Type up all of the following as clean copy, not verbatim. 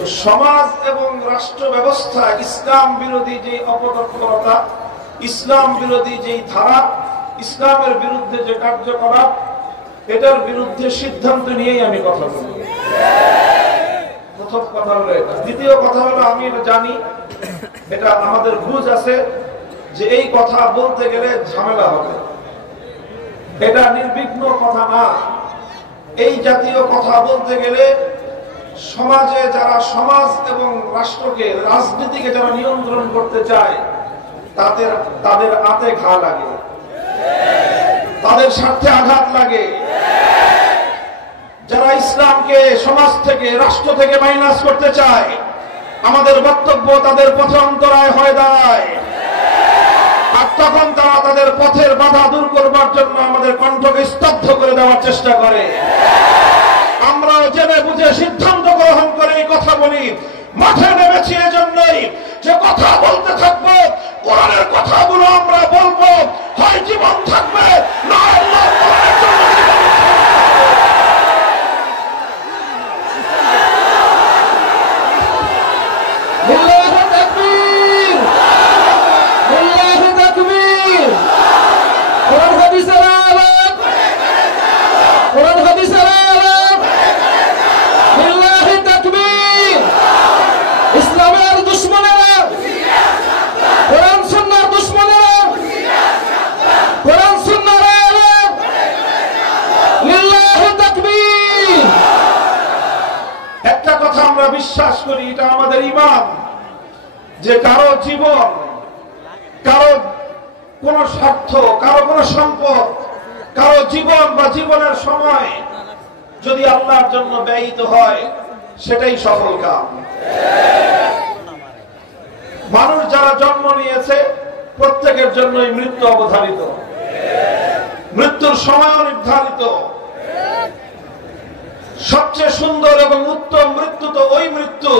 তো সমাজ এবং রাষ্ট্র ব্যবস্থা ইসলাম বিরোধী যে অপতৎপরতা, ইসলাম বিরোধী যে ধারা, ইসলামের বিরুদ্ধে যে কার্যকলাপ, এটার বিরুদ্ধে সিদ্ধান্ত নিয়েই আমি কথা বলব। প্রথম কথা হলো এটা। দ্বিতীয় কথা হলো, আমি এটা জানি, এটা আমাদের বুঝ আছে যে এই কথা বলতে গেলে ঝামেলা হবে। এটা নির্বিঘ্ন কথা না। এই জাতীয় কথা বলতে গেলে সমাজে যারা সমাজ এবং রাষ্ট্রকে, রাজনীতিকে যারা নিয়ন্ত্রণ করতে চায়, তাদের হাতে ঘা লাগে, তাদের স্বার্থে আঘাত লাগে। যারা ইসলামকে সমাজ থেকে, রাষ্ট্র থেকে মাইনাস করতে চায়, আমাদের বক্তব্য তাদের পথে অন্তরায় হয়ে দাঁড়ায়। আর তখন তারা তাদের পথের বাধা দূর করবার জন্য আমাদের কণ্ঠকে স্তব্ধ করে দেওয়ার চেষ্টা করে। আমরাও জেনে বুঝে সিদ্ধান্ত গ্রহণ করে এই কথা বলি। মাঠে নেমেছি এজন্যই যে কথা বলতে থাকবো, কোরআনের কথাগুলো আমরা বলবো। হয় জীবন থাকবে, না আল্লাহ কোরআনের জন্য বিশ্বাস করি, এটা আমাদের ঈমান, যে কারো জীবন, কারো কোন স্বার্থ, কারো কোন সম্পদ, কারো জীবন বা জীবনের সময় যদি আল্লাহর জন্য ব্যয়িত হয়, সেটাই সফল কাম। মানুষ যারা জন্ম নিয়েছে, প্রত্যেকের জন্যই মৃত্যু অবধারিত, মৃত্যুর সময় নির্ধারিত। সবচেয়ে সুন্দর এবং উত্তম মৃত্যু তো ওই মৃত্যু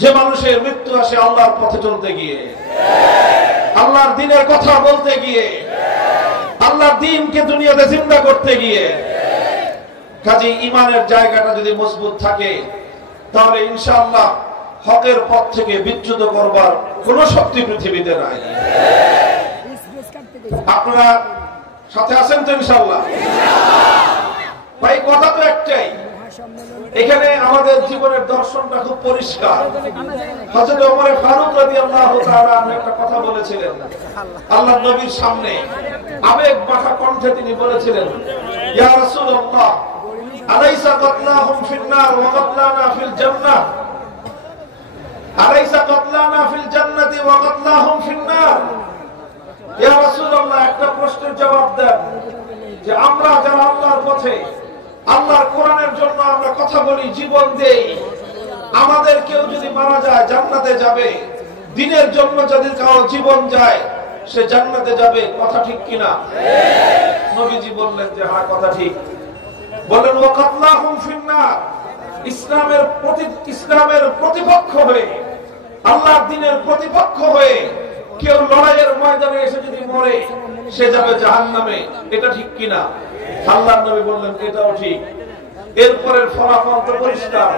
যে মানুষের মৃত্যু আসে আল্লাহর পথে চলতে গিয়ে, আল্লাহর দ্বীনের কথা বলতে গিয়ে, আল্লাহর দ্বীনকে দুনিয়াতে জিন্দা করতে গিয়ে। কাজে ঈমানের জায়গাটা যদি মজবুত থাকে, তাহলে ইনশাআল্লাহ হকের পথ থেকে বিচ্যুত করবার কোন শক্তি পৃথিবীতে নাই। আপনারা সাথে আছেন তো ইনশাআল্লাহ? ভাই, কথা তো একটাই, এখানে আমাদের জীবনের দর্শনটা খুব পরিষ্কার। হযরত ওমর ফারুক রাদিয়াল্লাহু তাআলা একটা কথা বলেছিলেন আল্লাহর নবীর সামনে, আবেগ মাখা কণ্ঠে তিনি বলেছিলেন, ইয়া রাসূলুল্লাহ, আলাইসা কাতলাহুম ফিন নার ওয়া কাতলানা ফিল জান্নাহ, আলাইসা কাতলানা ফিল জান্নাতি ওয়া কাতলাহুম ফিন নার। ইয়া রাসূলুল্লাহ, একটা প্রশ্নের জবাব দেন যে আমরা যারা আল্লাহর পথে, আল্লাহর কোরআনের জন্য আমরা কথা বলি, জীবন দেই, আমাদের কেউ যদি মারা যায় জান্নাতে যাবে, দ্বীনের জন্য যদি কারো জীবন যায় সে জান্নাতে যাবে, কথা ঠিক কিনা? নবীজি বললেন যে হ্যাঁ, কথা ঠিক। বলেন ওয়া কাতলাহুম ফিন নার, ইসলামের প্রতিপক্ষ হয়ে, আল্লাহর দ্বীনের প্রতিপক্ষ হয়ে কেউ লড়াইয়ের ময়দানে এসে যদি মরে, সে যাবে জাহান্নামে, এটা ঠিক কিনা? আল্লাহর নবী বললেন এটাও ঠিক। এরপরের ফলাফল তো পরিষ্কার,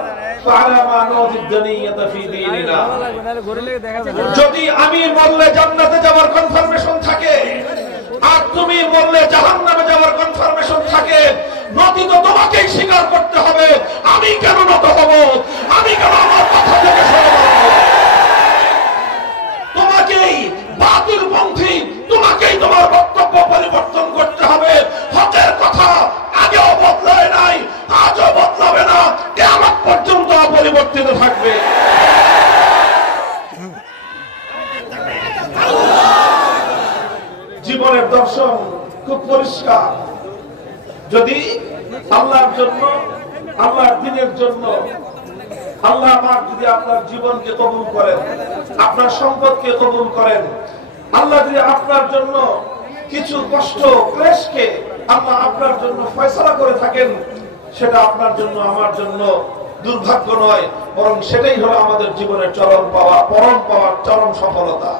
যদি আমি মরলে জান্নাতে যাওয়ার কনফার্মেশন থাকে আর তুমি মরলে জাহান্নামে যাওয়ার কনফার্মেশন থাকে, নতি তো তোমাকেই স্বীকার করতে হবে। আমি কেন নত হব? আমি কেন আমার কথা থেকে সরে যাব? তোমাকেই বাতিলপন্থী, তোমাকেই তোমার বক্তব্য পরিবর্তন করতে হবে। হকের কথা আগেও বদলায় নাই, আজও বদলাবে না, কিয়ামত পর্যন্ত অপরিবর্তিত থাকবে। জীবনের দর্শন খুব পরিষ্কার। যদি আল্লাহর জন্য, আল্লাহর দ্বীনের জন্য আল্লাহ পাক যদি আপনার জীবনকে কবুল করেন, আপনার সম্পদকে কবুল করেন, আল্লাহ যদি আপনার জন্য কিছু কষ্ট ক্লেশকে আল্লাহ আপনার জন্য ফয়সালা করে থাকেন, সেটা আপনার জন্য, আমার জন্য দুর্ভাগ্য নয়, বরং সেটাই হলো আমাদের জীবনের চরম পাওয়া, পরম পাওয়ার চরম সফলতা।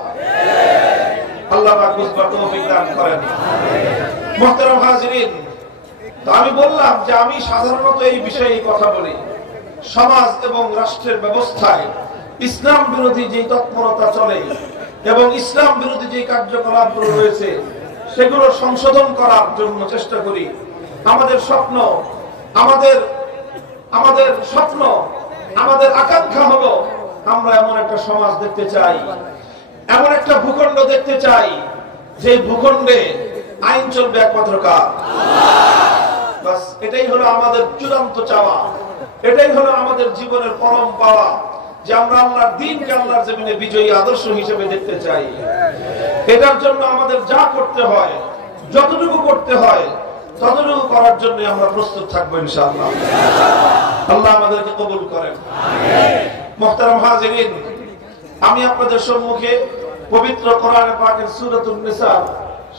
আল্লাহ পাক বুঝবার তৌফিক দান করেন। মুহতারাম হাজিরিন, তো আমি বললাম যে আমি সাধারণত এই বিষয়ে কথা বলি। সমাজ এবং রাষ্ট্রের ব্যবস্থায় ইসলাম বিরোধী যে তৎপরতা চলে এবং ইসলাম বিরোধী যে কার্যকলাপগুলো রয়েছে সেগুলো সংশোধন করার জন্য চেষ্টা করি। আমাদের স্বপ্ন, আমাদের আকাঙ্ক্ষা হলো আমরা এমন একটা সমাজ দেখতে চাই, এমন একটা ভূখণ্ড দেখতে চাই যে ভূখণ্ডে আইন চলবে একমাত্র কার? বাস, এটাই হলো আমাদের চূড়ান্ত চাওয়া, এটাই হলো আমাদের জীবনের পরম পাওয়া, যে আমরা আল্লাহর দ্বীনকে আল্লাহর জমিনে বিজয়ী আদর্শ হিসেবে দেখতে চাই। এটার জন্য আমাদের যা করতে হয়, যতটুকু করতে হয় ততটুকু করার জন্য আমরা প্রস্তুত থাকবো ইনশাআল্লাহ। আল্লাহ আমাদেরকে কবুল করেন। মুহতারাম হাজিরিন, আমি আপনাদের সম্মুখে পবিত্র কোরআন পাকের সূরাতুন নিসা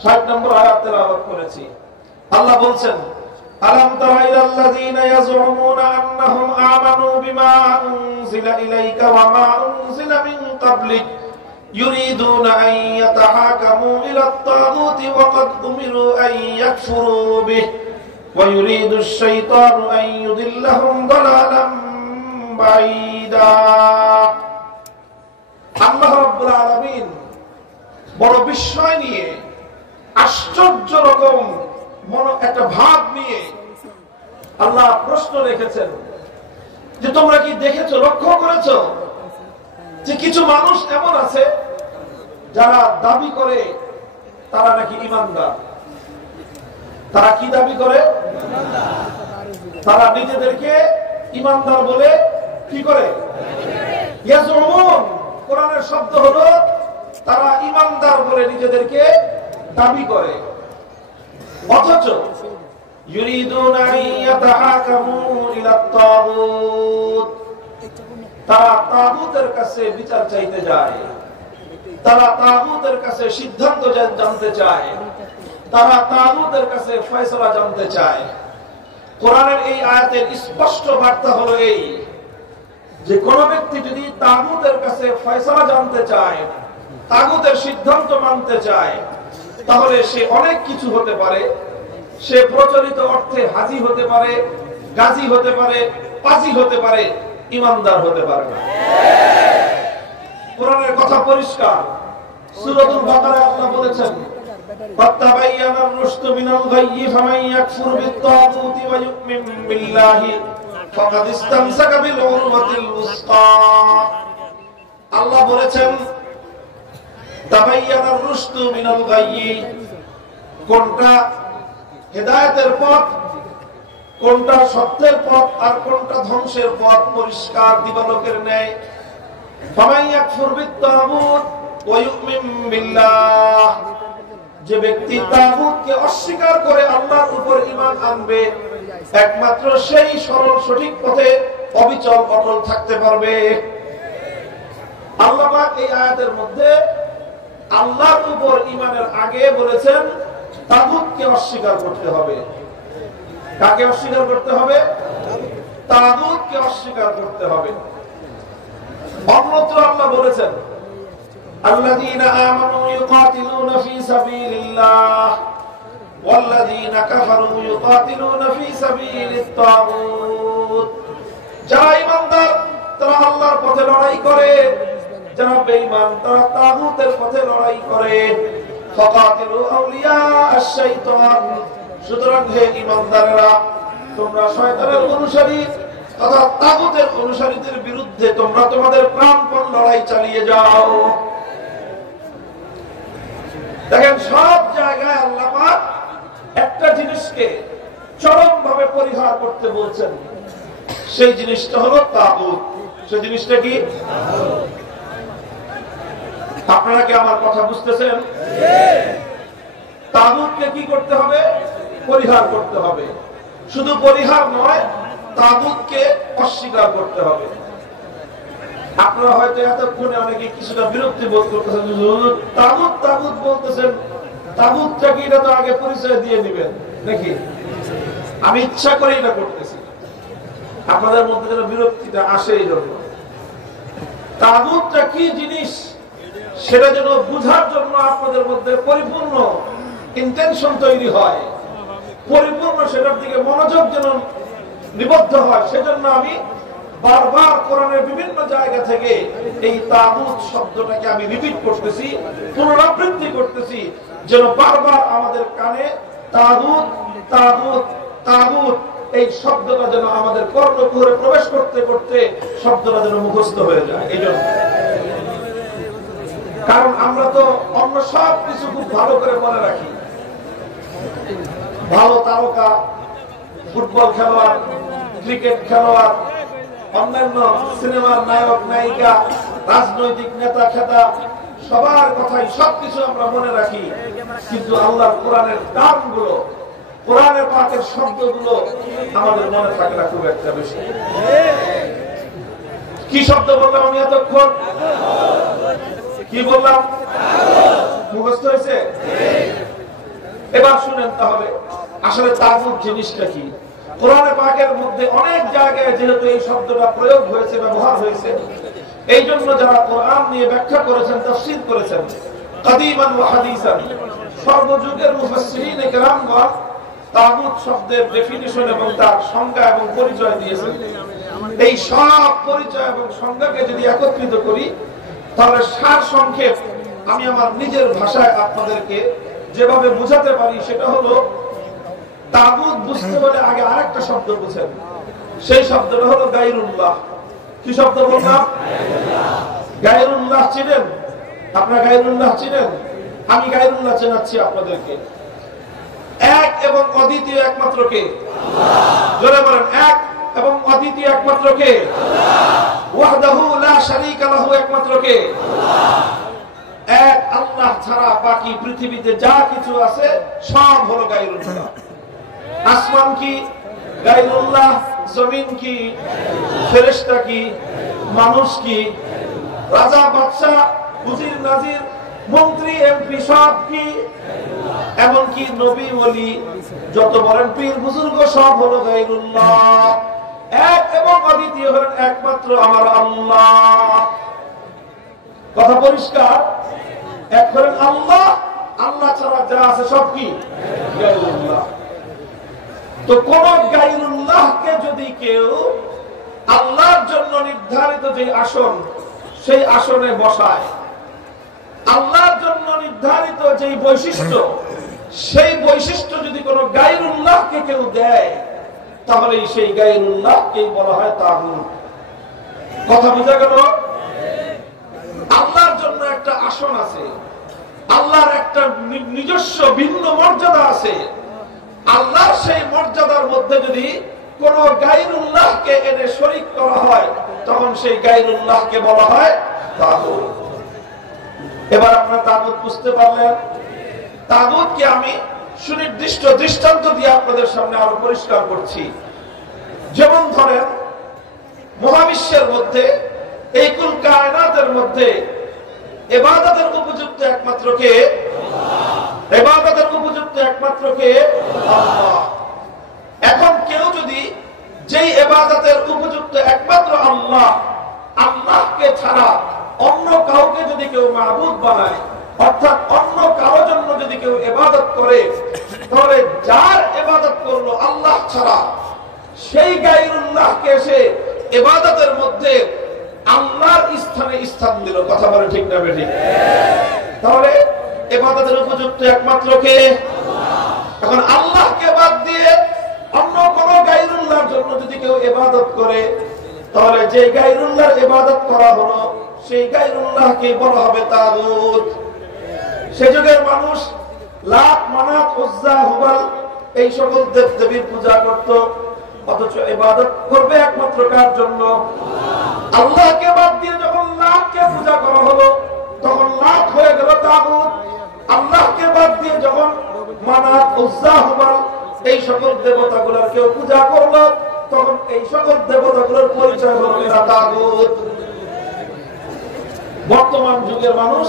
60 নম্বর আয়াত তেলাওয়াত করেছি। আল্লাহ বলছেন, আলাম তারা ইলাল্লাযীনা ইয়াজউমুনা আন্নাহুম আমানু বিমা উনজিলা ইলাইকা ওয়া মা উনজিলা মিন ক্বাবলিক ইউরিদুনা আন ইয়াতাহাকামু ইলাত তাগুতি ওয়া ক্বাদ উমিরু আন ইয়াকফুরু বিহি ওয়া ইউরিদুশ শাইতানু আন ইউদিল্লাহুম দালালাম বাঈদা। আল্লাহ রাব্বুল আলামিন বড় বিস্ময় নিয়ে, আশ্চর্য রকম একটা ভাব নিয়ে আল্লাহ প্রশ্ন রেখেছেন যে তোমরা কি দেখেছো, লক্ষ্য করেছো যে কিছু মানুষ এমন আছে যারা দাবি করে তারা নাকি ঈমানদার। তারা কি দাবি করে? তারা নিজেদেরকে ঈমানদার বলে কি করে? ইয়াজুমুন, কোরআনের শব্দ হলো তারা ঈমানদার বলে নিজেদেরকে দাবি করে, অথচ ইউরিদুনা আন ইয়াতাহাকামু ইলাত তাগুত, তারা তাগুতের কাছে বিচার চাইতে যায়, তারা তাগুতের কাছে সিদ্ধান্ত জানতে চায়, তারা তাগুতের কাছে ফয়সালা জানতে চায়। কোরআনের এই আয়াতের স্পষ্ট বার্তা হলো এই যে কোন ব্যক্তি যদি তাগুতের কাছে ফয়সালা জানতে চায়, তাগুতের সিদ্ধান্ত মানতে চায়, তাহলে সে অনেক কিছু হতে পারে। সে প্রচলিত অর্থে হাজি হতে পারে, গাজী হতে পারে, পাজি হতে পারে, ঈমানদার হতে পারে না। কোরআনের কথা পরিষ্কার। সূরাতুল বাকারায় আল্লাহ বলেছেন, ফাত্তাবায়ানার রুশদু মিনাল গায়য়ি ফামান ইয়াকফুর বিত-তাগুতি ওয়া ইউমিন বিল্লাহি ফাকাদ ইসতামসাকা বিল উরওয়াতিল উসকা। আল্লাহ বলেছেন, তাবায়ানার রুশদু মিনাল গায়য়ি, কোনটা হেদায়েতের পথ, কোনটা সত্যের পথ আর কোনটা ধ্বংসের পথ পরিষ্কার দিবালোকের ন্যায়। ফামান ইয়াকফুর বিত-তাগুত ওয়া ইউমিন বিল্লাহ, যে ব্যক্তি তাগুতকে অস্বীকার করে আল্লাহর উপর ঈমান আনবে, একমাত্র সেই সরল সঠিক পথে অবিচল অটল থাকতে পারবে। আল্লাহ পাক এই আয়াতের মধ্যে আল্লাহর উপর ঈমানের আগে বলেছেন তাগুতকে অস্বীকার করতে হবে। কাকে অস্বীকার করতে হবে? তাগুতকে অস্বীকার করতে হবে। অন্যত্র আল্লাহ বলেছেন, আল্লাযীনা আমানু ইউকাতিলুনা ফী সাবিলিল্লাহ ওয়াল্লাযীনা কাফারু ইউকাতিলুনা ফী সাবিলিত তাগুত। যারা ঈমানদার তারা আল্লাহর পথে লড়াই করে, যারা বেঈমান তারা তাগুতের পথে লড়াই করে। ফাকাতিলু আউলিয়া আশ-শাইতান, সুতরাং হে ঈমানদাররা, তোমরা শয়তানের অনুসারী তথা তাগুতের অনুসারীদের বিরুদ্ধে তোমরা তোমাদের প্রাণপণ লড়াই চালিয়ে যাও। দেখেন, সব জায়গায় আল্লাহ পাক একটা জিনিসকে চরমভাবে পরিহার করতে বলছেন, সেই জিনিসটা হলো তাগুত। সেই জিনিসটা কি? আপনারা কি আমার কথা বুঝতেছেন? তাগুতকে কি করতে হবে? পরিহার করতে হবে। শুধু পরিহার নয়, তাগুতকে অস্বীকার করতে হবে। আপনারা হয়তো এতক্ষণে অনেকে কিছুটা বিরক্তি বোধ করতেছেন, তাগুত তাগুত বলতেছেন, তাগুতটা কি? এটা তো আগে পরিচয় দিয়ে দিবেন নাকি? আমি ইচ্ছা করে এটা করতেছি, আপনাদের মধ্যে যেন বিরক্তিটা আসে। এই জন্য তাগুতটা কি জিনিস সেটা যেন বুঝার জন্য আপনাদের মধ্যে পরিপূর্ণ ইন্টেনশন তৈরি হয়, পরিপূর্ণ সেটার দিকে মনোযোগ যেন নিবদ্ধ হয়, সেজন্য আমি বারবার কোরআনের বিভিন্ন জায়গা থেকে এই তাগুত শব্দটাকে আমি রিপিট করতেছি, পুনরাবৃত্তি করতেছি, যেন বারবার আমাদের কানে তাগুত তাগুত তাগুত এই শব্দটা যেন আমাদের কর্ণকুহরে প্রবেশ করতে করতে শব্দটা যেন মুখস্থ হয়ে যায়। এই জন্য, কারণ আমরা তো অন্য সব কিছু খুব ভালো করে মনে রাখি, ভালো তারকা, ফুটবল খেলোয়াড়, ক্রিকেট খেলোয়াড়, অন্যান্য সিনেমার নায়ক নায়িকা, রাজনৈতিক নেতা খেতা, সবার কথাই সবকিছু আমরা মনে রাখি, কিন্তু আল্লাহর কোরআনের নামগুলো, কোরআনের পাকের শব্দগুলো আমাদের মনে থাকে না খুব একটা বেশি। কি শব্দ বললাম আমি এতক্ষণ? কি বললাম? মুখস্থ হয়েছে? এবার শুনেন তাহলে আসলে তাগুত জিনিসটা কি। কোরআনে পাকের মধ্যে অনেক জায়গায় যেহেতু এই শব্দটা প্রয়োগ হয়েছে, ব্যবহার হয়েছে, এই জন্য যারা কোরআন নিয়ে ব্যাখ্যা করেছেন, তাফসীর করেছেন, কাদীমান ওয়া হাদীসান, সর্বযুগের মুফাসসিরিন কেরামগণ তাগুত শব্দের ডেফিনিশন এবং তার সংজ্ঞা এবং পরিচয় দিয়েছেন। এই সব পরিচয় এবং সংজ্ঞাকে যদি একত্রিত করি, তাহলে সার সংক্ষেপ আমি আমার নিজের ভাষায় আপনাদেরকে যেভাবে বুঝাতে পারি সেটা হলো, তাগুত বুঝতে হলে আগে আরেকটা শব্দ বুঝেন, সেই শব্দটা হলো গায়রুল্লাহ। কি শব্দ বললাম? গায়রুল্লাহ চিনেন? আপনারা গায়রুল্লাহ চিনেন? আমি গায়রুল্লাহ চেনাচ্ছি আপনাদেরকে। এক এবং অদ্বিতীয় একমাত্র কে? জোরে বলেন, এক এবং অদ্বিতীয় একমাত্র কে? ওয়াহদাহু লা শারীকা লাহু, একমাত্র কে? এক আল্লাহ ছাড়া বাকি পৃথিবীতে যা কিছু আছে সব হলো গায়রুল্লাহ। আসমান কি? গায়রুল্লাহ। জমিন কি? ফেরেশতা কি? মানুষ কি? রাজা বাদশাহ, উজির নাজির, মন্ত্রী এমপি সব কি? এমনকি নবী ওলি, যত বলেন পীর বুজুর্গ, সব হলো গায়রুল্লাহ। এক এবং অদ্বিতীয় হলেন একমাত্র আমার আল্লাহ। কথা পরিষ্কার? এক হলেন আল্লাহ, আল্লাহ ছাড়া যা আছে সব কি? গায়রুল্লাহ। তো কোন গায়রুল্লাহকে যদি কেউ আল্লাহর জন্য নির্ধারিত যে আসন, সেই আসনে বসায়, আল্লাহর জন্য নির্ধারিত যে বৈশিষ্ট্য, সেই বৈশিষ্ট্য যদি কোন গায়রুল্লাহকে কেউ দেয়, তাহলে সেই গায়রুল্লাহকেই বলা হয় তাগুত। কথা বোঝা গেল? আল্লাহর জন্য একটা আসন আছে, আল্লাহর একটা নিজস্ব ভিন্ন মর্যাদা আছে। আল্লাহর সেই মর্যাদার মধ্যে যদি কোন গায়রুল্লাহকে এনে শরীক করা হয়, তখন সেই গায়রুল্লাহকে বলা হয় তাগুত। এবার আপনারা তাগুত বুঝতে পারলেন। তাগুতকে আমি সুনির্দিষ্ট দৃষ্টান্ত দিয়ে আপনাদের সামনে আরো পরিষ্কার করছি। যেমন ধরেন, মহাবিশ্বের মধ্যে, এই কুল কায়নাতের মধ্যে ইবাদতের উপযুক্ত একমাত্র কে? ইবাদতের উপযুক্ত একমাত্র কে? আল্লাহ। এখন কেউ যদি যেই ইবাদতের উপযুক্ত একমাত্র আল্লাহ, আল্লাহকে ছাড়া অন্য কাউকে যদি কেউ মাবুদ বানায়, অর্থাৎ অন্য কারোর জন্য যদি কেউ ইবাদত করে, তাহলে যার ইবাদত করলো আল্লাহ ছাড়া, সেই গায়রুল্লাহকে সে ইবাদতের মধ্যে আল্লাহর স্থানে স্থান দিল। কথা বলে ঠিক না বেঠিক? তাহলে ইবাদতের উপযুক্ত একমাত্র কে? এখন আল্লাহকে বাদ দিয়ে অন্য কোন গায়রুল্লাহর জন্য যদি কেউ ইবাদত করে, তাহলে যে গায়রুল্লাহর ইবাদত করা হলো, সেই গায়রুল্লাহকে বলা হবে তাগুত। সে যুগের মানুষ লাত, মানাত, উজ্জা, হুবাল এই সকল দেব দেবীর পূজা করত, অথচ ইবাদত করবে একমাত্র কার জন্য? আল্লাহকে বাদ দিয়ে যখন লাতকে পূজা করা হলো, তখন লাত হয়ে গেল তাগুত। আল্লাহকে বাদ দিয়ে যখন মানাত, উজ্জা, হুবাল এই সকল দেবতাগুলোর কেউ পূজা করলো, তখন এই সকল দেবতাগুলোর পরিচয় হলো এরা তাগুত। বর্তমান যুগের মানুষ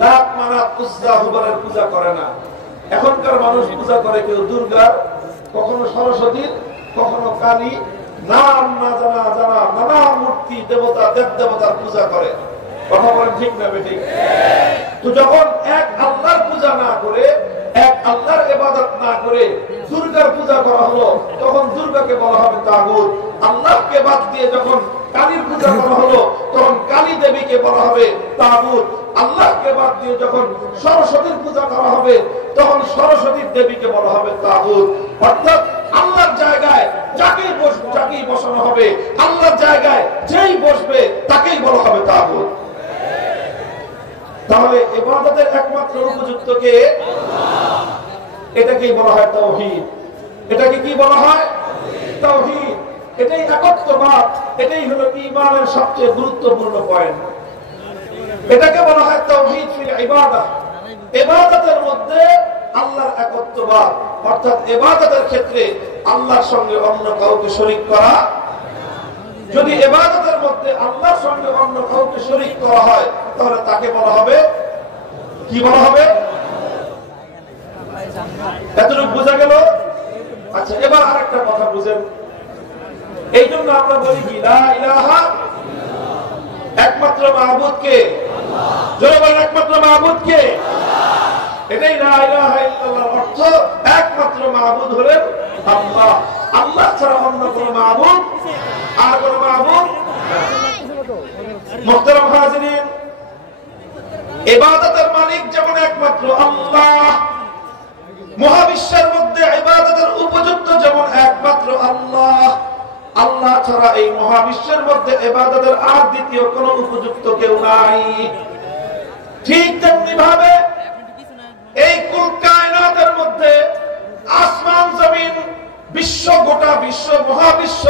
লাত, মানাত, উজ্জা, হুবালের পূজা করে না। এখনকার মানুষ পূজা করে কেউ দুর্গার, কখনো সরস্বতীর, কখনো কালী, নাম না জানা জানা নানা মূর্তি, দেবতা, দেব দেবতার পূজা করে। কথা বলেন ঠিক না বেঠিক? তো যখন এক আল্লাহর পূজা না করে, এক আল্লাহর ইবাদত না করে দুর্গার পূজা করা হলো, তখন দুর্গাকে বলা হবে তাগুত। আল্লাহকে বাদ দিয়ে যখন কালীর পূজা করা হলো তখন কালী দেবীকে বলা হবে তাগুত। আল্লাহকে বাদ দিয়ে যখন সরস্বতীর পূজা করা হবে তখন সরস্বতী দেবীকে বলা হবে তাগুত। অর্থাৎ আল্লাহর জায়গায় যাকেই বসানো হবে, আল্লাহর জায়গায় যেই বসবে তাকেই বলা হবে তাগুত। তাহলে ইবাদতের একমাত্র উপযুক্ত কে? এটাকেই বলা হয় তাওহীদ। এটাকে কি বলা হয়? তাওহীদ। এটাই একত্ববাদ, এটাই হলো ঈমানের সবচেয়ে গুরুত্বপূর্ণ পয়েন্ট। এটাকে বলা হয় তাওহীদ ফিল ইবাদাহ। ইবাদতের মধ্যে আল্লাহর একত্ববাদ, অর্থাৎ ইবাদতের ক্ষেত্রে আল্লাহর সঙ্গে অন্য কাউকে শরীক করা। যদি ইবাদতের মধ্যে আল্লাহর সঙ্গে অন্য কাউকে শরীক করা হয় তাহলে তাকে বলা হবে কি? বলা হবে? এতটুকু বোঝা গেল? আচ্ছা, এবার আরেকটা কথা বুঝেন। এই জন্য আমরা বলি কি লা ইলাহা, একমাত্র মাবুদ কে? জোরে বলেন, একমাত্র মাবুদ কে? এটাই লা ইলাহা ইল্লাল্লাহর অর্থ। একমাত্র মাবুদ হলেন আল্লাহ। আল্লাহ ছাড়া অন্য কোন মাবুদ আর কোন মাবুদ। মুহতারাম হাজিরিন, ইবাদতের মালিক যেমন একমাত্র আল্লাহ, মহাবিশ্বের মধ্যে ইবাদতের উপযুক্ত যেমন একমাত্র আল্লাহ, আল্লাহ ছাড়া এই মহাবিশ্বের মধ্যে ইবাদতের আর দ্বিতীয় কোন উপযুক্ত কেউ নাই। ঠিক তেমনি ভাবে এই কুল কায়নাতের মধ্যে আসমান জমিন, বিশ্ব, গোটা বিশ্ব, মহাবিশ্ব,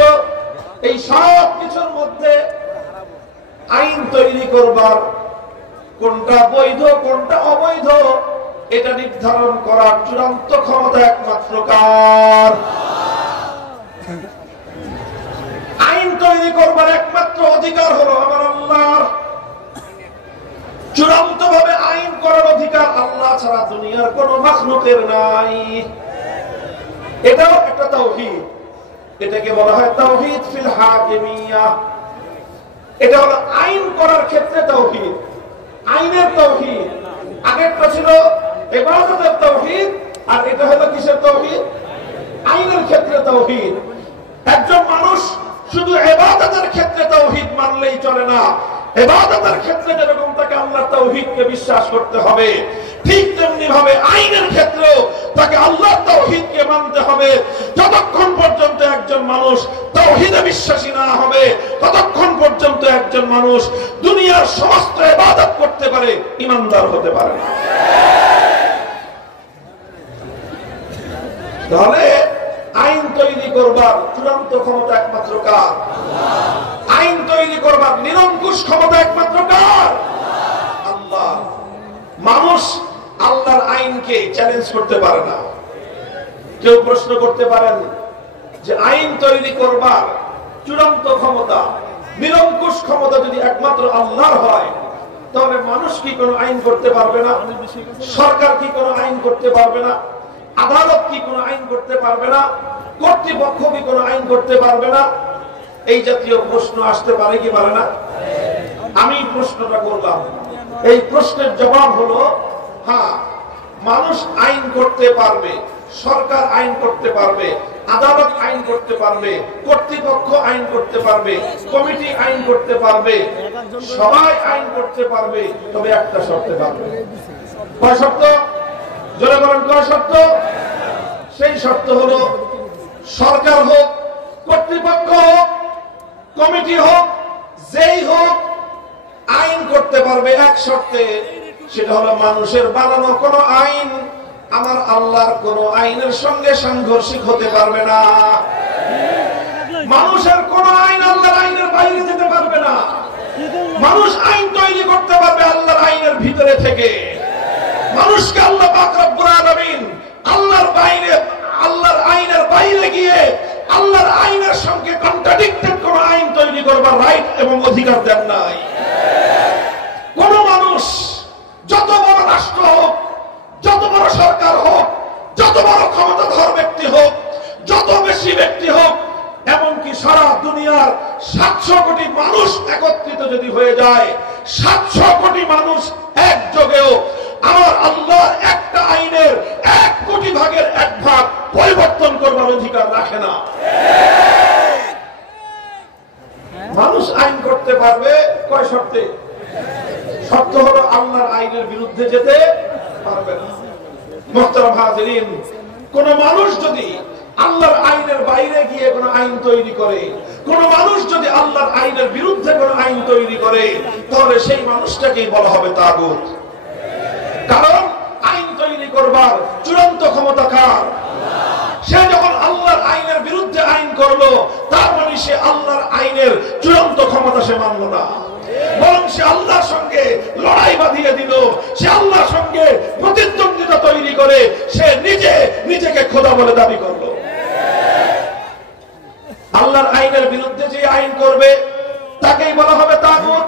এই সব কিছুর মধ্যে আইন তৈরি করবার, কোনটা বৈধ কোনটা অবৈধ এটা নির্ধারণ করার চূড়ান্ত ক্ষমতা একমাত্র কার? আইন তৈরি করবার একমাত্র অধিকার হলো আমার আল্লাহর। চূড়ান্ত ভাবে আইন করার অধিকার আল্লাহ ছাড়া দুনিয়ার কোন মাখলুকের নাই। এটাও একটা তাওহীদ। এটাকে বলা হয় তাওহীদ ফিল হাকিমিয়া। এটা হলো আইন করার ক্ষেত্রে তাওহীদ, আইনের তাওহীদ। আগেরটা ছিল ইবাদতের তাওহীদ, আর এটা হলো কিসের তাওহীদ? আইনের ক্ষেত্রে তাওহীদ। একজন মানুষ শুধু ইবাদতের ক্ষেত্রে তাওহীদ মানলেই চলে না। ইবাদতের ক্ষেত্রে যেরকম তাকে আল্লাহর তাওহীদকে বিশ্বাস করতে হবে, ঠিক তেমনি ভাবে আইনের ক্ষেত্রেও তাকে আল্লাহর তাওহীদকে মানতে হবে। যতক্ষণ পর্যন্ত একজন মানুষ তাওহীদে বিশ্বাসী না হবে ততক্ষণ পর্যন্ত একজন মানুষ দুনিয়ার সমস্ত ইবাদত করতে পারে, ঈমানদার হতে পারে না। তাহলে আইন তৈরি করবার চূড়ান্ত ক্ষমতা একমাত্র কার? আইন তৈরি করবার নিরঙ্কুশ ক্ষমতা একমাত্র কার? আল্লাহ। মানুষ আল্লাহর আইনকে চ্যালেঞ্জ করতে পারে না। কেউ প্রশ্ন করতে পারেন যে আইন তৈরি করবার চূড়ান্ত ক্ষমতা, নিরঙ্কুশ ক্ষমতা যদি একমাত্র আল্লাহর হয় তাহলে মানুষ কি কোনো আইন করতে পারবে না? সরকার কি কোনো আইন করতে পারবে না? আদালত কি কোনো আইন করতে পারবে না? কর্তৃপক্ষ কি কোনো আইন করতে পারবে না? এই জাতীয় প্রশ্ন আসতে পারে কি পারে না? আমি প্রশ্নটা করলাম, এই প্রশ্নের জবাব হলো হ্যাঁ, মানুষ আইন করতে পারবে, সরকার আইন করতে পারবে, আদালত আইন করতে পারবে, কর্তৃপক্ষ আইন করতে পারবে, কমিটি আইন করতে পারবে, সবাই আইন করতে পারবে, তবে একটা শর্তে পারবে। কয় শর্ত? জোরে বলেন, কয় শর্ত? সেই শর্ত হলো সরকার হোক, কর্তৃপক্ষ হোক, কমিটি হোক, যেই হোক, আইন করতে পারবে এক শর্তে, সেটা হলো মানুষের বানানো কোন আইন আমার আল্লাহর কোন আইনের সঙ্গে সাংঘর্ষিক হতে পারবে না। মানুষের কোন আইন আল্লাহর আইনের বাইরে যেতে পারবে না। মানুষ আইন তৈরি করতে পারবে আল্লাহর আইনের ভিতরে থেকে। মানুষকে আল্লাহ পাক রব্বুল আলামিন আল্লাহর আইনের বাইরে গিয়ে আল্লাহর আইনের সঙ্গে কন্ট্রাডিক্টেড কোন আইন তৈরি করবার রাইট এবং অধিকার দেন নাই। কোন মানুষ যত বড় রাষ্ট্র হোক, যত বড় সরকার হোক, যত বড় ক্ষমতাধর ব্যক্তি হোক, যত বেশি ব্যক্তি হোক, এমনকি সারা দুনিয়ার 700 কোটি মানুষ একত্রিত যদি হয়ে যায়, 700 কোটি মানুষ একযোগেও আমার আল্লাহ একটা আইনের 1 কোটি ভাগের 1 ভাগ পরিবর্তন করবার অধিকার রাখে না। মানুষ আইন করতে পারবে কয় শর্তে? শর্ত হলো আল্লাহর আইনের বিরুদ্ধে যেতে পারবে না। মুহতারাম হাজিরিন, কোন মানুষ যদি আল্লাহর আইনের বাইরে গিয়ে কোন আইন তৈরি করে, কোন মানুষ যদি আল্লাহর আইনের বিরুদ্ধে কোন আইন তৈরি করে, তাহলে সেই মানুষটাকেই বলা হবে তাগুত। কারণ আইন তৈরি করবার চূড়ান্ত ক্ষমতা কার? সে যখন আল্লাহর আইনের বিরুদ্ধে আইন করলো, তার মানে সে আল্লাহর আইনের চূড়ান্ত ক্ষমতা সে মানল না, বরং সে আল্লাহর সঙ্গে লড়াই বাঁধিয়ে দিল, সে আল্লাহর সঙ্গে প্রতিদ্বন্দ্বিতা তৈরি করে সে নিজেকে খোদা বলে দাবি করলো। আল্লাহর আইনের বিরুদ্ধে যে আইন করবে তাকেই বলা হবে তাগুত।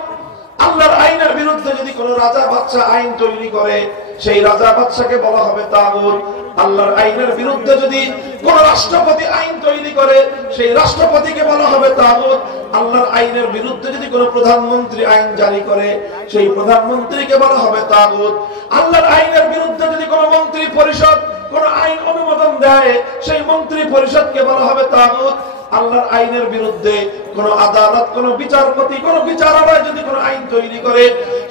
আল্লাহর আইনের বিরুদ্ধে যদি কোন রাজা বাদশা আইন তৈরি করে, সেই রাজা বাদশাকে বলা হবে তাগুত। আল্লাহর আইনের বিরুদ্ধে যদি কোন রাষ্ট্রপতি আইন তৈরি করে, সেই রাষ্ট্রপতিকে বলা হবে তাগুত। আল্লাহর আইনের বিরুদ্ধে যদি কোন প্রধানমন্ত্রী আইন জারি করে, সেই প্রধানমন্ত্রীকে বলা হবে তাগুত। আল্লাহর আইনের বিরুদ্ধে যদি কোন মন্ত্রী পরিষদ কোন আইন অনুমোদন দেয়, সেই মন্ত্রী পরিষদকে বলা হবে তাগুত। আল্লাহর আইনের বিরুদ্ধে কোন আদালত, কোন বিচারপতি, কোন বিচারালয় যদি কোন আইন তৈরি করে,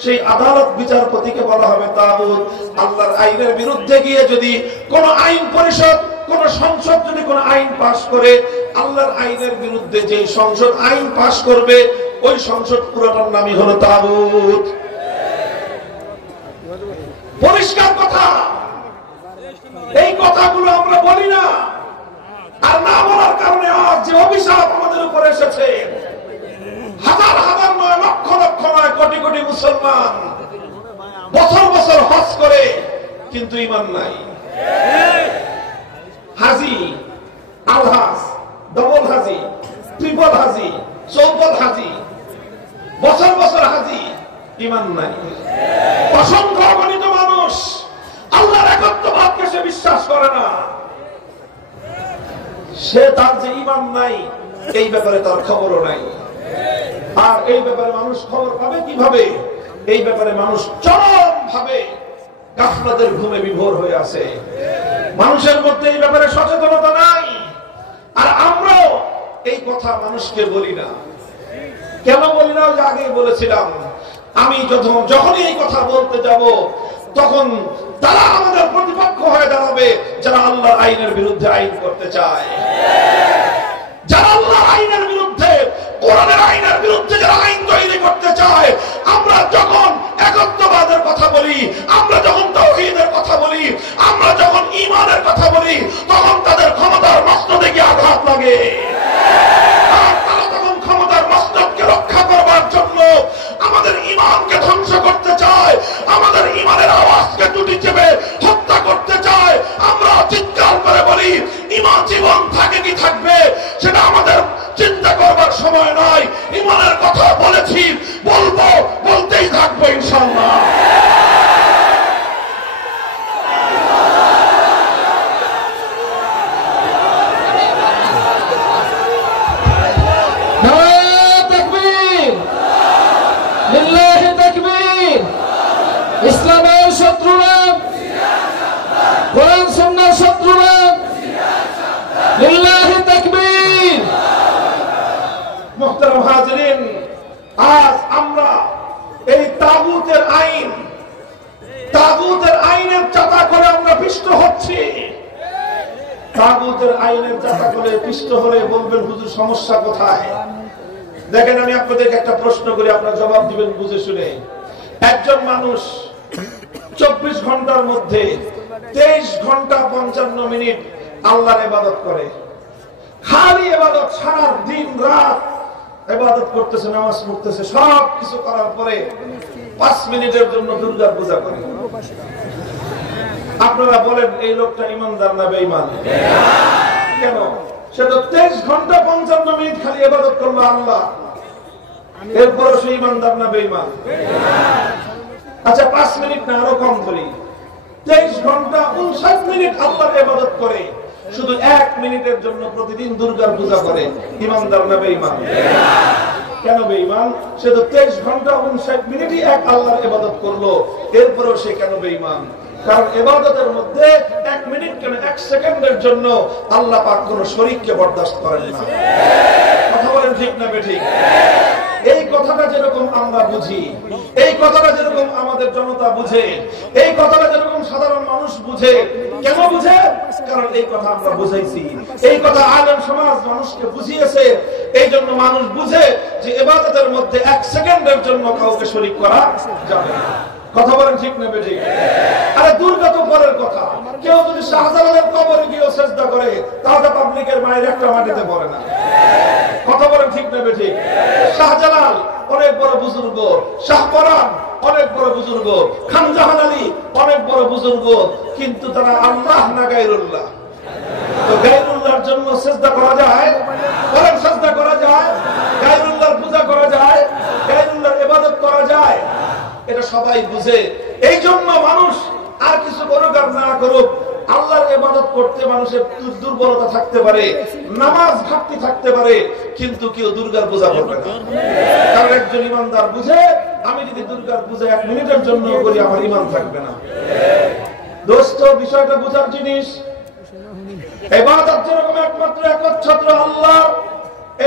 সেই আদালত বিচারপতিকে বলা হবে তাগুত। আল্লাহর আইনের বিরুদ্ধে গিয়ে যদি কোন আইন পরিষদ, কোন সংসদ যদি কোন আইন পাশ করে, আল্লাহর আইনের বিরুদ্ধে যে সংসদ আইন পাশ করবে, ওই সংসদ পুরোটার নামই হলো তাগুত। পরিষ্কার কথা। এই কথাগুলো আমরা বলি না, আর না বলার কারণে আজ যে অভিশাপ আমাদের উপর এসেছে, হাজার হাজার নয়, লক্ষ লক্ষ নয়, কোটি কোটি মুসলমান বছর বছর হজ করে কিন্তু ঈমান নাই। হাজি, আলহাজ, ডবল হাজি, ট্রিপল হাজি, চৌপল হাজি, বছর বছর হাজি, ঈমান নাই। অসংখ্য অগণিত মানুষ আল্লাহর একত্ববাদকে সে বিশ্বাস করে না, সে তার যে ঈমান নাই এই ব্যাপারে তার খবরও নাই। আর এই ব্যাপারে মানুষ খবর পাবে কিভাবে? এই ব্যাপারে মানুষ চরম ভাবে গাফলাতের ঘুমে বিভোর হয়ে আছে। মানুষের মধ্যে এই ব্যাপারে সচেতনতা নাই। আর আমরাও এই কথা মানুষকে বলি না। কেন বলি না? যে আগে বলেছিলাম, আমি যখনই এই কথা বলতে যাব, তখন তারা আমাদের প্রতিপক্ষ হয়ে দাঁড়াবে, যারা আল্লাহর আইনের বিরুদ্ধে আইন করতে চায়, যারা আল্লাহর আইনের বিরুদ্ধে, কোরআনের আইনের বিরুদ্ধে যারা আইন তৈরি করতে চায়। আমরা যখন একত্ববাদের কথা বলি, আমরা যখন তাওহীদের কথা বলি, আমরা যখন ঈমানের কথা বলি, তখন তাদের ক্ষমতার মসনদে গিয়ে আঘাত লাগে। আর তারা তখন ক্ষমতার মসনদকে রক্ষা করবার জন্য আমাদের ঈমানকে ধ্বংস করতে চায়, আমাদের ঈমানের আওয়াজকে টুটি চেপে হত্যা করতে চায়। আমরা চিৎকার করে বলি, ঈমান জীবন থাকে কি থাকবে সেটা আমাদের চিন্তা করবার সময় নয়। ঈমানের কথা বলেছি, বলবো, বলতেই থাকবো ইনশাআল্লাহ। ইসলামের শত্রুরা, কোরআন সুন্নাহর শত্রুরা, লিল্লাহি তাকবীর। মুহতারাম হাজিরিন, আজ আমরা এই তাগুতের আইনের চাতা করে আমরা পিষ্ট হচ্ছি। তাগুতের আইনের চাতা করে পিষ্ট হলে বলবেন, হুজুর সমস্যা কোথায়? দেখেন, আমি আপনাদেরকে একটা প্রশ্ন করি, আপনারা জবাব দিবেন বুঝে শুনে। একজন মানুষ 24 ঘন্টার মধ্যে 23 ঘন্টা 55 মিনিট আল্লাহর ইবাদত করে, খালি ইবাদত, সারা দিন রাত ইবাদত করতেছে, নামাজ পড়তেছে, সব কিছু করার পরে 5 মিনিটের জন্য দুর্গার পূজা করে। আপনারা বলেন, এই লোকটা ঈমানদার না বেঈমান? কেন? সে তো 23 ঘন্টা 55 মিনিট খালি ইবাদত করলো আল্লাহ, এরপরও সে ঈমানদার না বেঈমান? আচ্ছা 5 মিনিট না, আরো কম করি, 23 ঘন্টা 59 মিনিট আল্লাহর ইবাদত করে, শুধু 1 মিনিটের জন্য প্রতিদিন দুর্গার পূজা করে, ঈমানদার না বেঈমান? কেন বেঈমান? সে তো 23 ঘন্টা 59 মিনিটই এক আল্লাহর ইবাদত করলো, এরপরও সে কেন বেঈমান? কারণ ইবাদতের মধ্যে 1 মিনিট কেন 1 সেকেন্ডের জন্য আল্লাহ পাক কোন শরীককে বরদাস্ত করেন না। কথা বলে বলেন ঠিক না বেঠিক? এই কথাটা যেরকম আমরা বুঝি, এই কথাটা যেরকম আমাদের জনতা বুঝে, এই কথাটা যেরকম সাধারণ মানুষ বুঝে, কেন বুঝে? কারণ এই কথা আমরা বুঝাইছি, এই কথা আলেম সমাজ মানুষকে বুঝিয়েছে। এই জন্য মানুষ বুঝে যে ইবাদতের মধ্যে 1 সেকেন্ডের জন্য কাউকে শরীক করা যাবে না। কথা বলেন ঠিক না বেঠিক? আরে দুর্গা তো পরের কথা। কেউ যদি শাহজালালের কবরে গিয়ে সেজদা করে তাহলে পাবলিকের মায়ের একটা মাটিতে পড়ে না। কথা বলেন ঠিক না বেঠিক? শাহজালাল অনেক বড় বুজুর্গ, শাহপরান অনেক বড় বুজুর্গ, খান জাহান আলী অনেক বড় বুজুর্গ, কিন্তু তারা আল্লাহ না গায়রুল্লাহ। তো গায়রুল্লাহর জন্য সেজদা করা যায়? বলেন সেজদা করা যায়? গায়রুল্লাহর পূজা করা যায়? গায়রুল্লাহর ইবাদত করা যায়? এটা সবাই বুঝে। এই জন্য মানুষ আর কিছু করুক আর না করুক, আল্লাহর ইবাদত করতে মানুষের দুর্বলতা থাকতে পারে, নামাজ ঘাটতি থাকতে পারে, কিন্তু কেউ দুর্গার পূজা করবে না। কারণ একজন ইমানদার বুঝে, আমি যদি দুর্গার পূজা 1 মিনিটের জন্য করি আমার ঈমান থাকবে না। দোস্ত, বিষয়টা বুঝার জিনিস। ইবাদত যেরকম একমাত্র একচ্ছত্র আল্লাহ,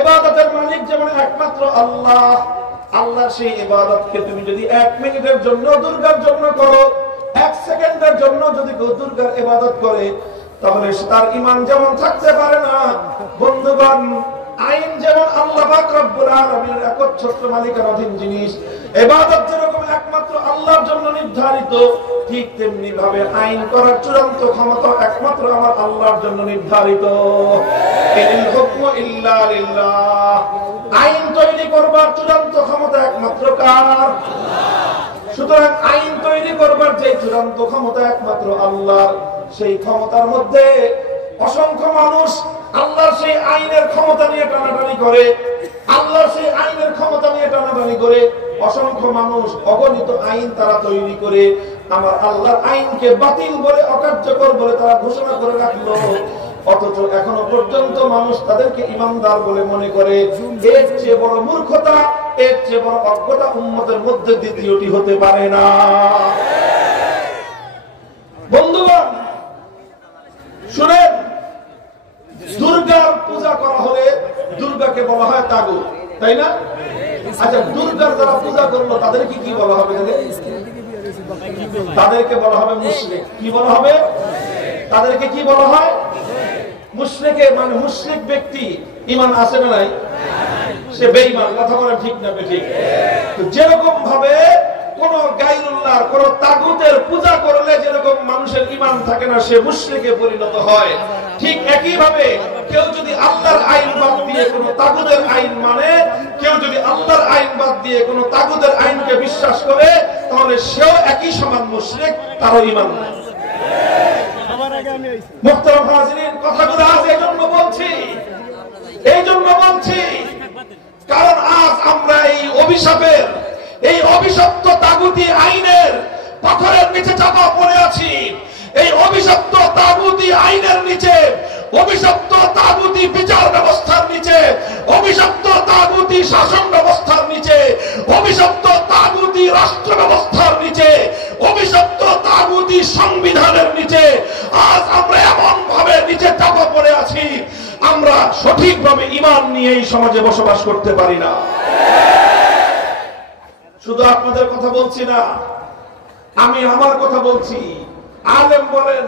ইবাদতের মালিক যেমন একমাত্র আল্লাহ, আল্লাহর সেই ইবাদতকে তুমি যদি 1 মিনিটের জন্য দুর্গার জন্য করো, 1 সেকেন্ডের জন্য যদি কেউ দুর্গার ইবাদত করে, তাহলে তার ঈমান যেমন থাকতে পারে না। বন্ধুগণ, আইন যেমন আল্লাহ পাক রব্বুল আলামিনের একচ্ছত্র মালিকের অধীন জিনিস, ইবাদত যেরকম একমাত্র আল্লাহর জন্য নির্ধারিত, ঠিক তেমনি ভাবে আইন করার চূড়ান্ত ক্ষমতা একমাত্র আমার আল্লাহর জন্য নির্ধারিত। ইনিল হুকমু ইল্লা লিল্লাহ। আইন তৈরি করবার চূড়ান্ত ক্ষমতা একমাত্র কার? সুতরাং আইন তৈরি করবার যে চূড়ান্ত ক্ষমতা একমাত্র আল্লাহর, সেই ক্ষমতার মধ্যে অসংখ্য মানুষ আল্লাহর সেই আইনের ক্ষমতা নিয়ে টানাটানি করে, আল্লাহর সেই আইনের ক্ষমতা নিয়ে টানাটানি করে। অসংখ্য মানুষ অগণিত আইন তারা তৈরি করে আমার আল্লাহর আইনকে বাতিল বলে, অকার্যকর বলে তারা ঘোষণা করে রাখলো। অথচ এখনো পর্যন্ত মানুষ তাদেরকে ইমানদার বলে মনে করে। এর চেয়ে বড় মূর্খতা, এর চেয়ে বড় অজ্ঞতা উম্মতের মধ্যে দ্বিতীয়টি হতে পারে না। বন্ধুগণ শুনেন, দুর্গার পূজা করা হলে দুর্গাকে বলা হয় তাগুত, তাই না? আচ্ছা, দুর্গার যারা পূজা করলো তাদেরকে কি বলা হবে? তাদেরকে বলা হবে মুশরিক। কি বলা হবে? তাদেরকে কি বলা হয়? মুশরিকে, মানে মুশরিক ব্যক্তি ঈমান আছে না নাই? সে বেঈমান। কথা বলেন ঠিক না বেঠিক? তো যেরকম ভাবে কোন গায়রুল্লাহর, কোন তাগুতের পূজা করলে যেরকম মানুষের ঈমান থাকে না, সে মুশরিকে পরিণত হয়, ঠিক একই ভাবে কেউ যদি আল্লাহর আইন বাদ দিয়ে কোন তাগুতের আইন মানে, কেউ যদি আল্লাহর আইন বাদ দিয়ে কোন তাগুতের আইনকে বিশ্বাস করে, তাহলে সেও একই সমান মুশরিক, তারও ঈমান নাই। মুহতারাম হাজিরিন, কথাগুলো আজ এই জন্য বলছি কারণ আজ আমরা এই অভিশাপের, এই অভিশপ্ত তাগুতি আইনের পাথরের নিচে চাপা পড়ে আছি। এই অভিশপ্ত তাগুতি আইনের নিচে, অভিশপ্ত তাগুতি বিচার ব্যবস্থার নিচে, অভিশপ্ত তাগুতি শাসন ব্যবস্থার নিচে, অভিশপ্ত তাগুতি রাষ্ট্র ব্যবস্থার নিচে, অভিশপ্ত তাগুতি সংবিধানের নিচে আজ আমরা এমন ভাবে নিচে চাপা পড়ে আছি, আমরা সঠিকভাবে ঈমান নিয়ে এই সমাজে বসবাস করতে পারি না। শুধু আপনাদের কথা বলছি না, আমি আমার কথা বলছি। আলেম বলেন,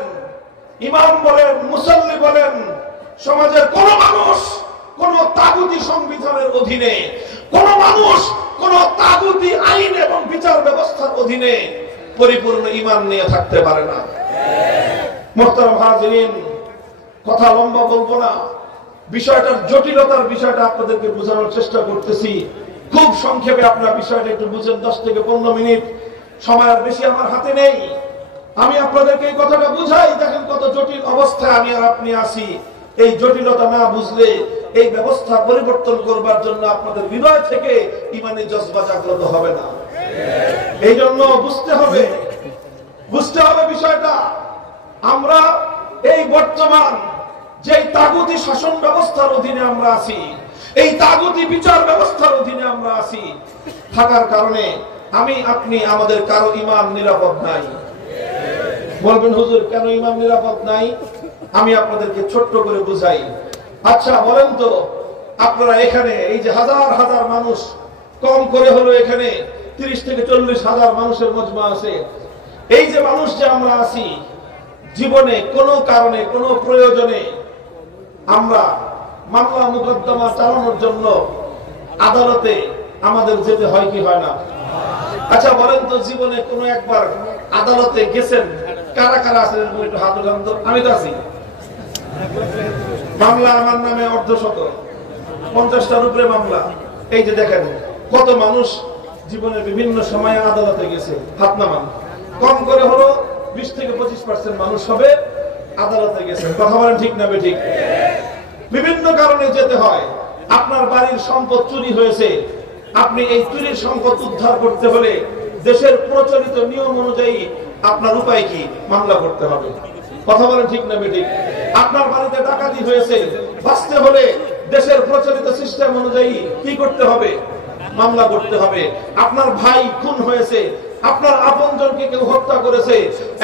ইমাম বলেন, মুসল্লি বলেন, সমাজের কোন মানুষ কোন তাগুতি সংবিধানের অধীনে, কোন মানুষ কোন তাগুতি আইন এবং বিচার ব্যবস্থার অধীনে পরিপূর্ণ ঈমান নিয়ে থাকতে পারে না। মুহতারাম হাজিরিন, কথা লম্বা বলবো না, বিষয়টার জটিলতার বিষয়টা আপনাদেরকে বোঝানোর চেষ্টা করতেছি। খুব সংক্ষেপে আপনারা বিষয়টা একটু বুঝেন। 10 থেকে 15 মিনিট সময় আর বেশি আমার হাতে নেই। আমি আপনাদেরকে এই কথাটা বুঝাই, দেখেন কত জটিল অবস্থায় আমি আর আপনি আছি। এই জটিলতা না বুঝলে এই ব্যবস্থা পরিবর্তন করবার জন্য আপনাদের হৃদয় থেকে ঈমানি জজবা জাগ্রত হবে না। এই জন্য বুঝতে হবে বিষয়টা। আমরা এই বর্তমান যে তাগুতি শাসন ব্যবস্থার অধীনে আমরা আছি, এই তাগুতি বিচার ব্যবস্থার অধীনে আমরা আছি, থাকার কারণে আমি আপনি আমাদের কারো ঈমান নিরাপদ নাই। বলবেন হুজুর কেন ঈমান নিরাপদ নাই? আমি আপনাদেরকে ছোট্ট করে বুঝাই। আচ্ছা বলেন তো, আপনারা এখানে এই যে হাজার হাজার মানুষ, কম করে হলো এখানে 30 থেকে 40 হাজার মানুষের মজমা আছে। এই যে মানুষ যে আমরা আছি, জীবনে কোনো কারণে কোনো প্রয়োজনে আমরা মামলা মোকদ্দমা চালানোর জন্য আদালতে আমাদের যেতে হয় কি হয় না? আচ্ছা বলেন তো, জীবনে কোনো একবার আদালতে গেছেন? কারা কারা আছেন একটু হাত উঠান তো। আমি তো আছি। মামলা আমার নামে 150, 50টার উপরে মামলা। এই যে দেখেন কত মানুষ জীবনের বিভিন্ন সময়ে আদালতে গেছে, হাত নামান। কম করে হলো 20 থেকে 25% মানুষ হবে আদালতে গেছে। কথা বলেন ঠিক না বেঠিক? বিভিন্ন কারণে যেতে হয়। আপনার বাড়ির সম্পদ চুরি হয়েছে, আপনি এই চুরির সম্পদ উদ্ধার করতে হলে দেশের প্রচলিত নিয়ম অনুযায়ী আপনার উপায় কি? মামলা করতে হবে। কথা বলেন ঠিক না বেঠিক? আপনার বাড়িতে ডাকাতি হয়েছে, বাঁচতে হলে দেশের প্রচলিত সিস্টেম অনুযায়ী কি করতে হবে? মামলা করতে হবে। আপনার ভাই খুন হয়েছে, আপনার আপনজনকে কেউ হত্যা করেছে,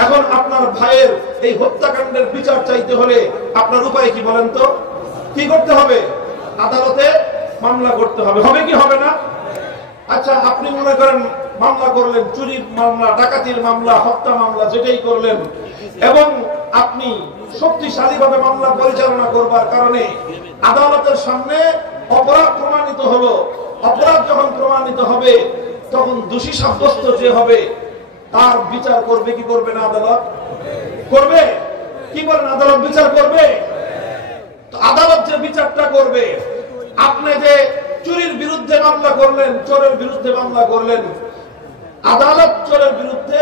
এখন আপনার ভাইয়ের এই হত্যাকাণ্ডের বিচার চাইতে হলে আপনার উপায় কি বলেন তো? কি করতে হবে? আদালতে মামলা করতে হবে। হবে কি হবে না? আচ্ছা আপনি মনে করেন মামলা করলেন, চুরির মামলা, ডাকাতির মামলা, হত্যা মামলা, যেটাই করলেন, এবং আপনি শক্তিশালী ভাবে মামলা পরিচালনা করবার কারণে আদালতের সামনে অপরাধ প্রমাণিত হলো। অপরাধ যখন প্রমাণিত হবে তখন দোষী সাব্যস্ত যে হবে তার বিচার করবে কি করবে না? আদালত করবে। কি বলেন? আদালত বিচার করবে। তো আদালত যে বিচারটা করবে, আপনি যে চুরির বিরুদ্ধে মামলা করলেন, চোরের বিরুদ্ধে মামলা করলেন, আদালত চোরের বিরুদ্ধে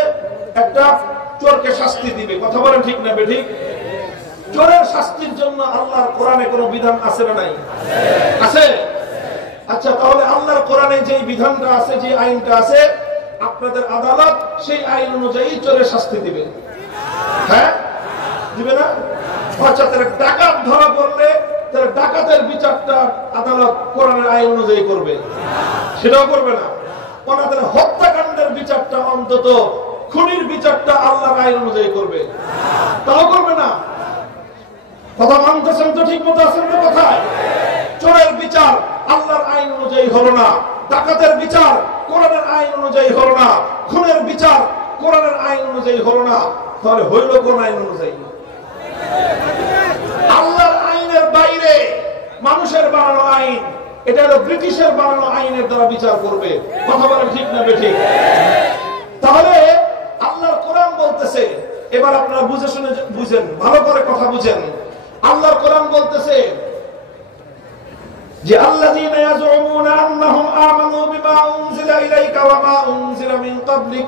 একটা চোরকে শাস্তি দিবে। কথা বলেন ঠিক না বেঠিক? চোরের শাস্তির জন্য আল্লাহর কোরআনে কোনো বিধান আছে না নাই? আছে। আচ্ছা তাহলে আল্লাহর কোরআনে যে বিধানটা আছে, যে আইনটা আছে, আপনাদের আদালত সেই আইন অনুযায়ী চোরের শাস্তি দিবে। হ্যাঁ দিবে না? আচ্ছা তাহলে ডাকাত ধরা পড়লে তাহলে ডাকাতের বিচারটা আদালত কোরআনের আইন অনুযায়ী করবে? সেটাও করবে না। ওনাদের হত্যাকাণ্ডের বিচারটা অন্তত খুনির বিচারটা আল্লাহর আইন অনুযায়ী করবে? তাও করবে না। কথা মানতেছেন তো? ঠিক মতো আছেন না কথায়? চোরের বিচার আল্লাহর আইন অনুযায়ী হলো না, ডাকাতের বিচার কোরআনের আইন অনুযায়ী হলো না, খুনের বিচার কোরআনের আইন অনুযায়ী হলো না, তাহলে হইল কোন আইন অনুযায়ী? আল্লাহর আইনের বাইরে মানুষের বানানো আইন, এটা হলো ব্রিটিশের বানানো আইনের দ্বারা বিচার করবে। কথা বলেন ঠিক না বেঠিক? তাহলে আল্লাহর কোরআন বলতেছে, এবার আপনারা বুঝে শুনে বুঝেন, ভালো করে কথা বুঝেন। আল্লাহর কোরআন বলতেছে যে আল্লাযীনা ইয়াজউমুনা আন্নাহুম আমানু বিমা উনজিলা ইলাইকা ওয়া মা উনজিলা মিন ক্বাবলিক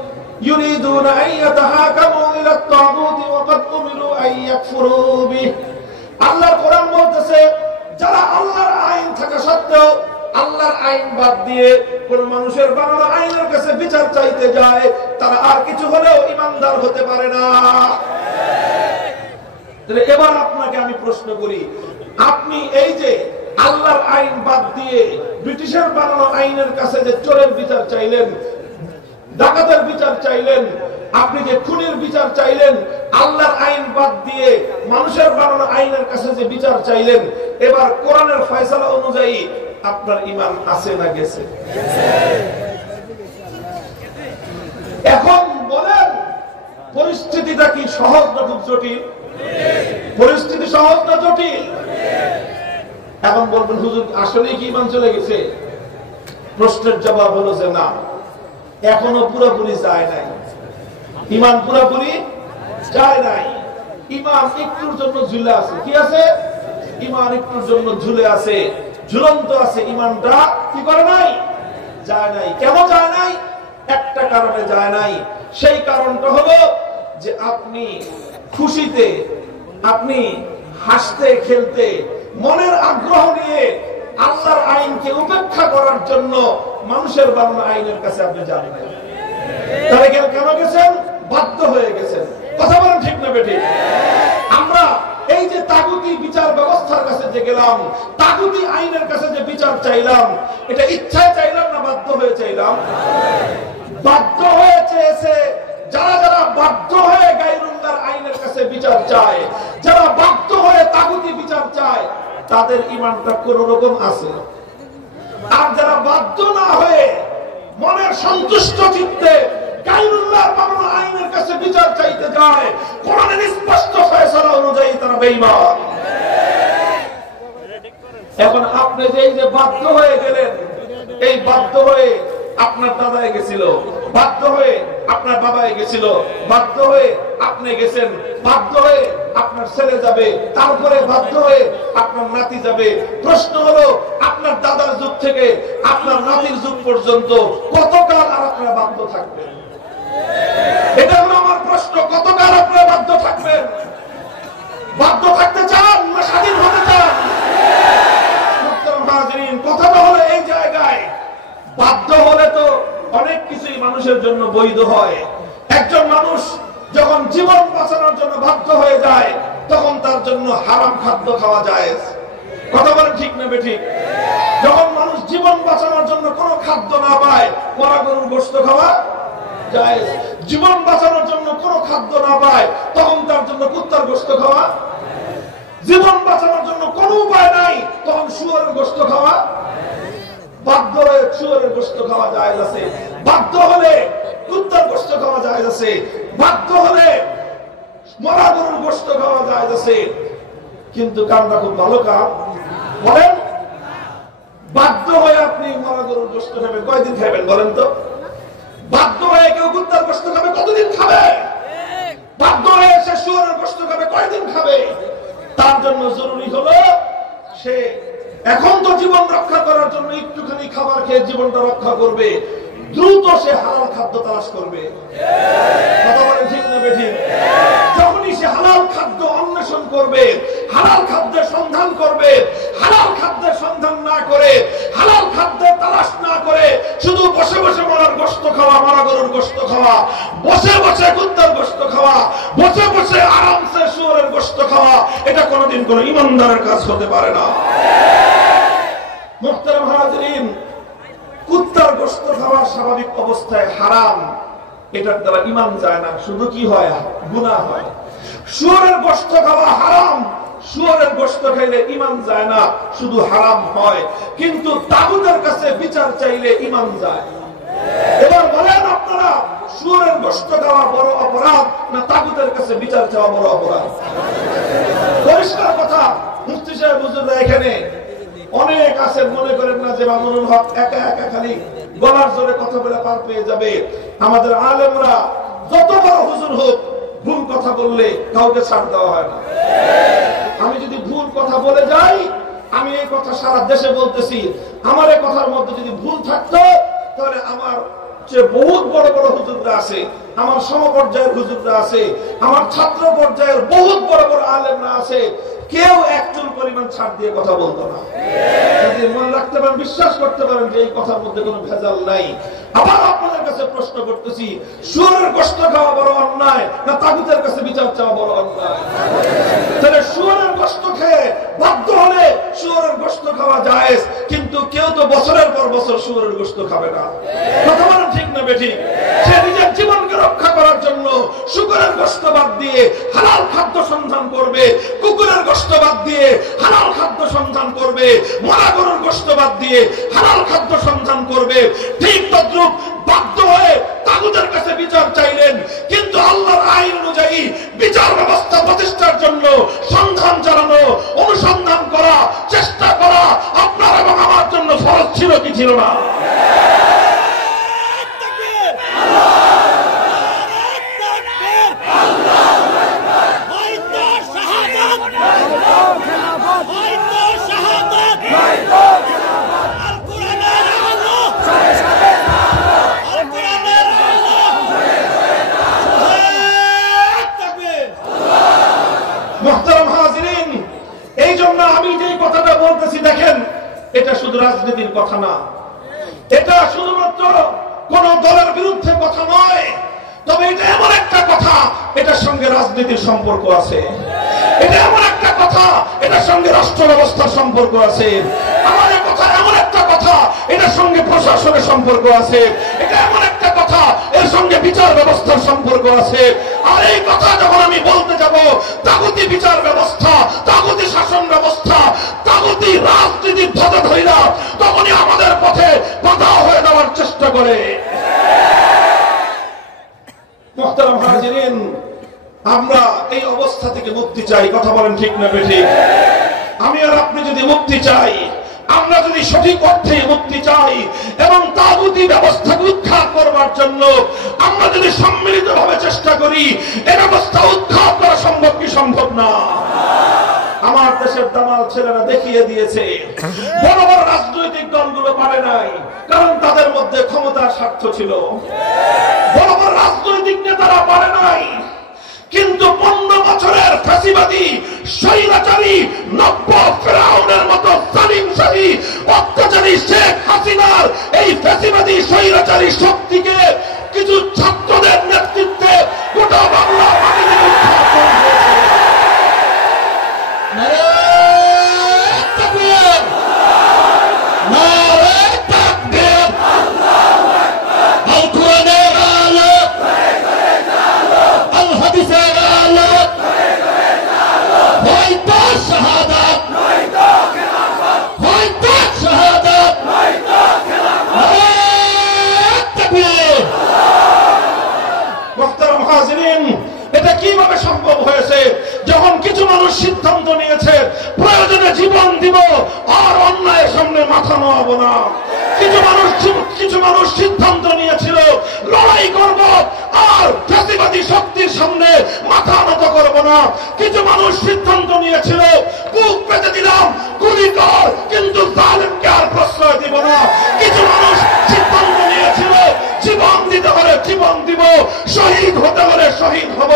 ইউরিদুনা আন ইয়াতাহাকামু ইলা আত-তাগুতি ওয়া ক্বাদ উমিরু আন ইয়াকফুরু বিহি। আল্লাহর কোরআন বলতেছে যারা আল্লাহর আইন থাকা সত্ত্বেও আল্লাহর আইন বাদ দিয়ে কোন মানুষের বানানো আইনের কাছে বিচার চাইতে যায়, তারা আর কিছু হলেও ঈমানদার হতে পারে না। এবার আপনাকে আমি প্রশ্ন করি, আপনি এই যে আল্লাহর আইন বাদ দিয়ে ব্রিটিশের বানানো আইনের কাছে যে চোরের বিচার চাইলেন, ডাকাতের বিচার চাইলেন, আপনি যে খুনের বিচার চাইলেন, আল্লাহর আইন বাদ দিয়ে মানুষের বানানো আইনের কাছে যে বিচার চাইলেন, এবার কোরআনের ফয়সালা অনুযায়ী আপনার ঈমান আছে না গেছে? এখন বলেন পরিস্থিতিটা কি সহজ না খুব জটিল? পরিস্থিতি সহজ না জটিল? এখন বলবেন হুজুর আসলেই কি ঈমান চলে গেছে? প্রশ্নের জবাব হলো যে না, এখনো পুরোপুরি যায় নাই। ঈমান পুরোপুরি যায় নাই। ঈমান একটুর জন্য ঝুলে আছে। কি আছে? ঈমান একটুর জন্য ঝুলে আছে, ঝুলন্ত আছে। ঈমানটা কি করে নাই? যায় নাই। কেন যায় নাই? একটা কারণে যায় নাই। সেই কারণটা হলো যে আপনি খুশিতে, আপনি হাসতে খেলতে, মনের আগ্রহ নিয়ে আল্লাহর আইনকে উপেক্ষা করার জন্য মানুষের বানানো আইনের কাছে আপনি যান নাই। তাহলে কেন গেছেন? বাধ্য হয়ে গেছেন। কথা বলেন ঠিক না বেঠিক? আমরা এই যে তাগুতি বিচার ব্যবস্থার কাছে যে গেলাম, তাগুতি আইনের কাছে যে বিচার চাইলাম, এটা ইচ্ছায় চাইলাম না বাধ্য হয়ে চাইলাম? বাধ্য হয়ে চেয়েছে। যারা যারা বাধ্য হয়ে গায়রুল্লাহর আইনের কাছে বিচার চায়, যারা বাধ্য হয়ে তাগুতি বিচার চায়, তাদের ঈমানটা কোন রকম আছে। আর যারা বাধ্য না হয়ে মনের সন্তুষ্ট চিত্তে গায়রুল্লাহর বানানো আইনের কাছে বিচার চাইতে যায়, কোরআনের স্পষ্ট ফয়সালা অনুযায়ী তারা বেঈমান। এখন আপনি যে বাধ্য হয়ে গেলেন, এই বাধ্য হয়ে আপনার দাদায় গেছিল, বাধ্য হয়ে আপনার বাবায় গেছিল, বাধ্য হয়ে আপনি গেছেন, বাধ্য হয়ে আপনার ছেলে যাবে, তারপরে বাধ্য হয়ে আপনার নাতি যাবে। প্রশ্ন হলো, আপনার দাদার যুগ থেকে আপনার নাতির যুগ পর্যন্ত কতকাল আর আপনারা বাধ্য থাকবেন? এটা হলো আমার প্রশ্ন, কতকাল আপনারা বাধ্য থাকবেন? বাধ্য থাকতে চান না স্বাধীন হতে চান? কথাটা হলো এই জায়গায়, বাধ্য হলে তো অনেক কিছুই মানুষের জন্য বৈধ হয়। একজন মানুষ যখন জীবন বাঁচানোর জন্য বাধ্য হয়ে যায়, তখন তার জন্য হারাম খাদ্য খাওয়া যায়। কথা বলেন ঠিক না বেঠিক? যখন মানুষ জীবন বাঁচানোর জন্য কোনো খাদ্য না পায়, মরা গরুর গোশত খাওয়া যায়। জীবন বাঁচানোর জন্য কোনো খাদ্য না পায়, তখন তার জন্য কুত্তার গোশত খাওয়া। জীবন বাঁচানোর জন্য কোনো উপায় নাই, তখন শুয়োরের গোশত খাওয়া। বাধ্য হয়ে শুয়োরের গোশত খাওয়া যায় আছে, বাধ্য হলে কুত্তার গোশত খাওয়া যায় আছে, বাধ্য হলে মরা গরুর গোশত খাওয়া যায় আছে। কিন্তু কামটা খুব ভালো কাম। বলেন, বাধ্য হয়ে আপনি মরা গরুর গোশত খাবেন, কয়দিন খাবেন বলেন তো? বাধ্য হয়ে কেউ কুত্তার গোশত খাবে, কতদিন খাবে? বাধ্য হয়ে সে শুয়োরের গোশত খাবে, কয়দিন খাবে? তার জন্য জরুরি হলো, সে এখন তো জীবন রক্ষা করার জন্য একটুখানি খাবার খেয়ে জীবনটা রক্ষা করবে, দ্রুত সে হালাল খাদ্য তালাশ করবে। কথা বলেন ঠিক না বেঠিক? যখনই সে হালাল খাদ্য অন্বেষণ করবে, হালাল খাদ্যের সন্ধান করবে, হালাল খাদ্যের সন্ধান না করে, হালাল খাদ্যের তালাশ না করে শুধু বসে বসে মরার গোশত খাওয়া, মরা গরুর গোশত খাওয়া, বসে বসে কুত্তার গোশত খাওয়া, বসে বসে আরামসে শুয়োরের গোশত খাওয়া, এটা কোনোদিন কোনো ঈমানদারের কাজ হতে পারে না। মুহতারাম হাজিরিন, কুত্তার গোশত খাওয়া স্বাভাবিক অবস্থায় হারাম, এটার দ্বারা ঈমান যায় না, শুধু কি হয়? গুনাহ হয়। শুয়োরের গোশত খাওয়া হারাম, শুয়োরের গোশত খাইলে ঈমান যায় না, শুধু হারাম হয়। কিন্তু তাগুতের কাছে বিচার চাইলে ঈমান যায়। এবার বলেন আপনারা, শুয়োরের গোশত খাওয়া বড় অপরাধ না তাগুতের কাছে বিচার চাওয়া বড় অপরাধ? পরিষ্কার কথা। মুফতি সাহেব হুজুররা এখানে অনেক আছে, মনে করেন না যে মামুনুল হক একা একা খালি গলার জোরে কথা বলে পার পেয়ে যাবে। আমাদের আলেমরা যত বড় হুজুর হোক, ভুল কথা বললে কাউকে ছাড় দেওয়া হয় না। আমি যদি ভুল কথা বলে যাই, আমি এই কথা সারা দেশে বলতেছি, আমার এই কথার মধ্যে যদি ভুল থাকতো, তাহলে আমার যে বহুত বড় বড় হুজুররা আছে, আমার সমপর্যায়ের হুজুররা আছে, আমার ছাত্র পর্যায়ের বহুত বড় বড় আলেমরা আছে, কেউ এক চুল পরিমাণ ছাড় দিয়ে কথা বলতো না। যদি মনে রাখতে পারেন, বিশ্বাস করতে পারেন যে এই কথার মধ্যে কোনো ভেজাল নাই। আবার আপনাদের কাছে প্রশ্ন করতেছি, শুয়োরের গোশত খাওয়া বড় অন্যায় না তাগুতের কাছে বিচার চাওয়া বড় অন্যায়? তাহলে শুয়োরের গোশত খেয়ে বাধ্য হলে শুয়োরের গোশত খাওয়া জায়েজ, কিন্তু কেউ তো বছরের পর বছর শুয়োরের গোশত খাবে না। কথা বলেন ঠিক না বেঠিক? সে নিজের জীবনকে রক্ষা করার জন্য শুকরের গোশত বাদ দিয়ে হালাল খাদ্য সন্ধান করবে, কুকুরের গোশত বাদ দিয়ে হালাল খাদ্য সন্ধান করবে, মরা গরুর গোশত বাদ দিয়ে হালাল খাদ্য সন্ধান করবে। ঠিক তদ্রুপ বাধ্য হয়ে তাগুতের কাছে বিচার চাইলেন, কিন্তু আল্লাহর আইন অনুযায়ী বিচার ব্যবস্থা প্রতিষ্ঠার জন্য সন্ধান চালানো, অনুসন্ধান করা, চেষ্টা করা আপনার এবং আমার জন্য ফরজ ছিল কি ছিল না? এই জন্য আমি যে কথাটা বলতেছি, দেখেন, এটা শুধু রাজনীতির কথা না, এটা শুধুমাত্র কোন দলের বিরুদ্ধে কথা নয়, তবে এটা এমন একটা কথা, এটার সঙ্গে রাজনীতির সম্পর্ক আছে। এটা এমন একটা কথা, এটার সঙ্গে রাষ্ট্র ব্যবস্থার সম্পর্ক আছে। আমার কথা এমন একটা কথা, এটার সঙ্গে প্রশাসনের সম্পর্ক আছে। এটা এমন একটা কথা, এর সঙ্গে বিচার ব্যবস্থার সম্পর্ক আছে। আর এই কথা যখন আমি বলতে যাব, তাগুতি বিচার ব্যবস্থা, তাগুতি শাসন ব্যবস্থা, তাগুতি যখনই রাজনীতি ধ্বজা ধরিলা তখনই আমাদের পথে বাধা হয়ে দেওয়ার চেষ্টা করে। মুহতারাম হাজিরিন, আমরা এই অবস্থা থেকে মুক্তি চাই। কথা বলেন ঠিক না বেঠিক? আমি আর আপনি যদি মুক্তি চাই, আমরা যদি সঠিক অর্থে মুক্তি চাই এবং তাগুতি ব্যবস্থাকে উৎখাত করবার জন্য আমরা যদি সম্মিলিতভাবে চেষ্টা করি, এই ব্যবস্থা উৎখাত করা সম্ভব কি সম্ভব না? আমার দেশের দামাল ছেলেরা দেখিয়ে দিয়েছে বড় বড় রাজনৈতিক দলগুলো পারে নাই, কারণ তাদের মধ্যে ক্ষমতার স্বার্থ ছিল। বড় বড় রাজনৈতিক নেতারা পারে নাই, কিন্তু 15 বছরের ফ্যাসিবাদী স্বৈরাচারী নব্য ফেরাউনের মতো জালিমশাহী অত্যাচারী শেখ হাসিনার এই ফ্যাসিবাদী স্বৈরাচারী শক্তিকে কিছু ছাত্রদের নেতৃত্বে গোটা বাংলা মাটি থেকে উৎখাত করা হয়েছে। এটা কিভাবে সম্ভব হয়েছে? যখন কিছু মানুষ সিদ্ধান্ত নিয়েছে প্রয়োজনে জীবন দিব আর অন্যায়ের সামনে মাথা নোয়াবো না। কিছু মানুষ সিদ্ধান্ত নিয়েছিল লড়াই করব আর ফ্যাসিবাদী শক্তির সামনে মাথা নত করব না। কিছু মানুষ সিদ্ধান্ত নিয়েছিল বুক পেতে দিলাম, গুলি কর, কিন্তু জালেমকে আর প্রশ্রয় দিব না। কিছু মানুষ সিদ্ধান্ত নিয়েছিল জীবন দিতে হলে জীবন দিব, শহীদ হতে হলে শহীদ হব।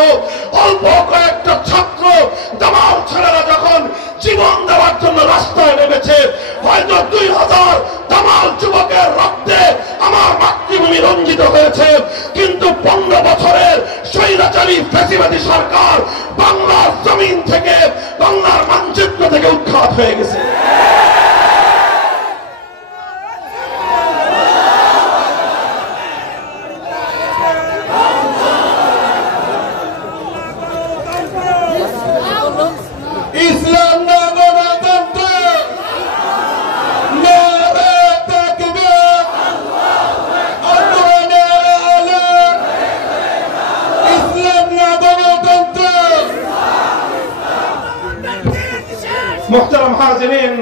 অল্প কয়েকটা ছাত্র দামাল ছেলেরা যখন জীবন দেওয়ার জন্য রাস্তায় নেমেছে, হয়তো 2000 দামাল যুবকের রক্তে আমার মাতৃভূমি রঞ্জিত হয়েছে, কিন্তু 15 বছরের স্বৈরাচারী ফ্যাসিবাদী সরকার বাংলার জমিন থেকে, বাংলার মানচিত্র থেকে উৎখাত হয়ে গেছে। ইসলাম না গণতন্ত্র, নারে তাকবীর, আল্লাহু আকবার। ইসলাম না গণতন্ত্র। মুহতারাম হাজিরিন,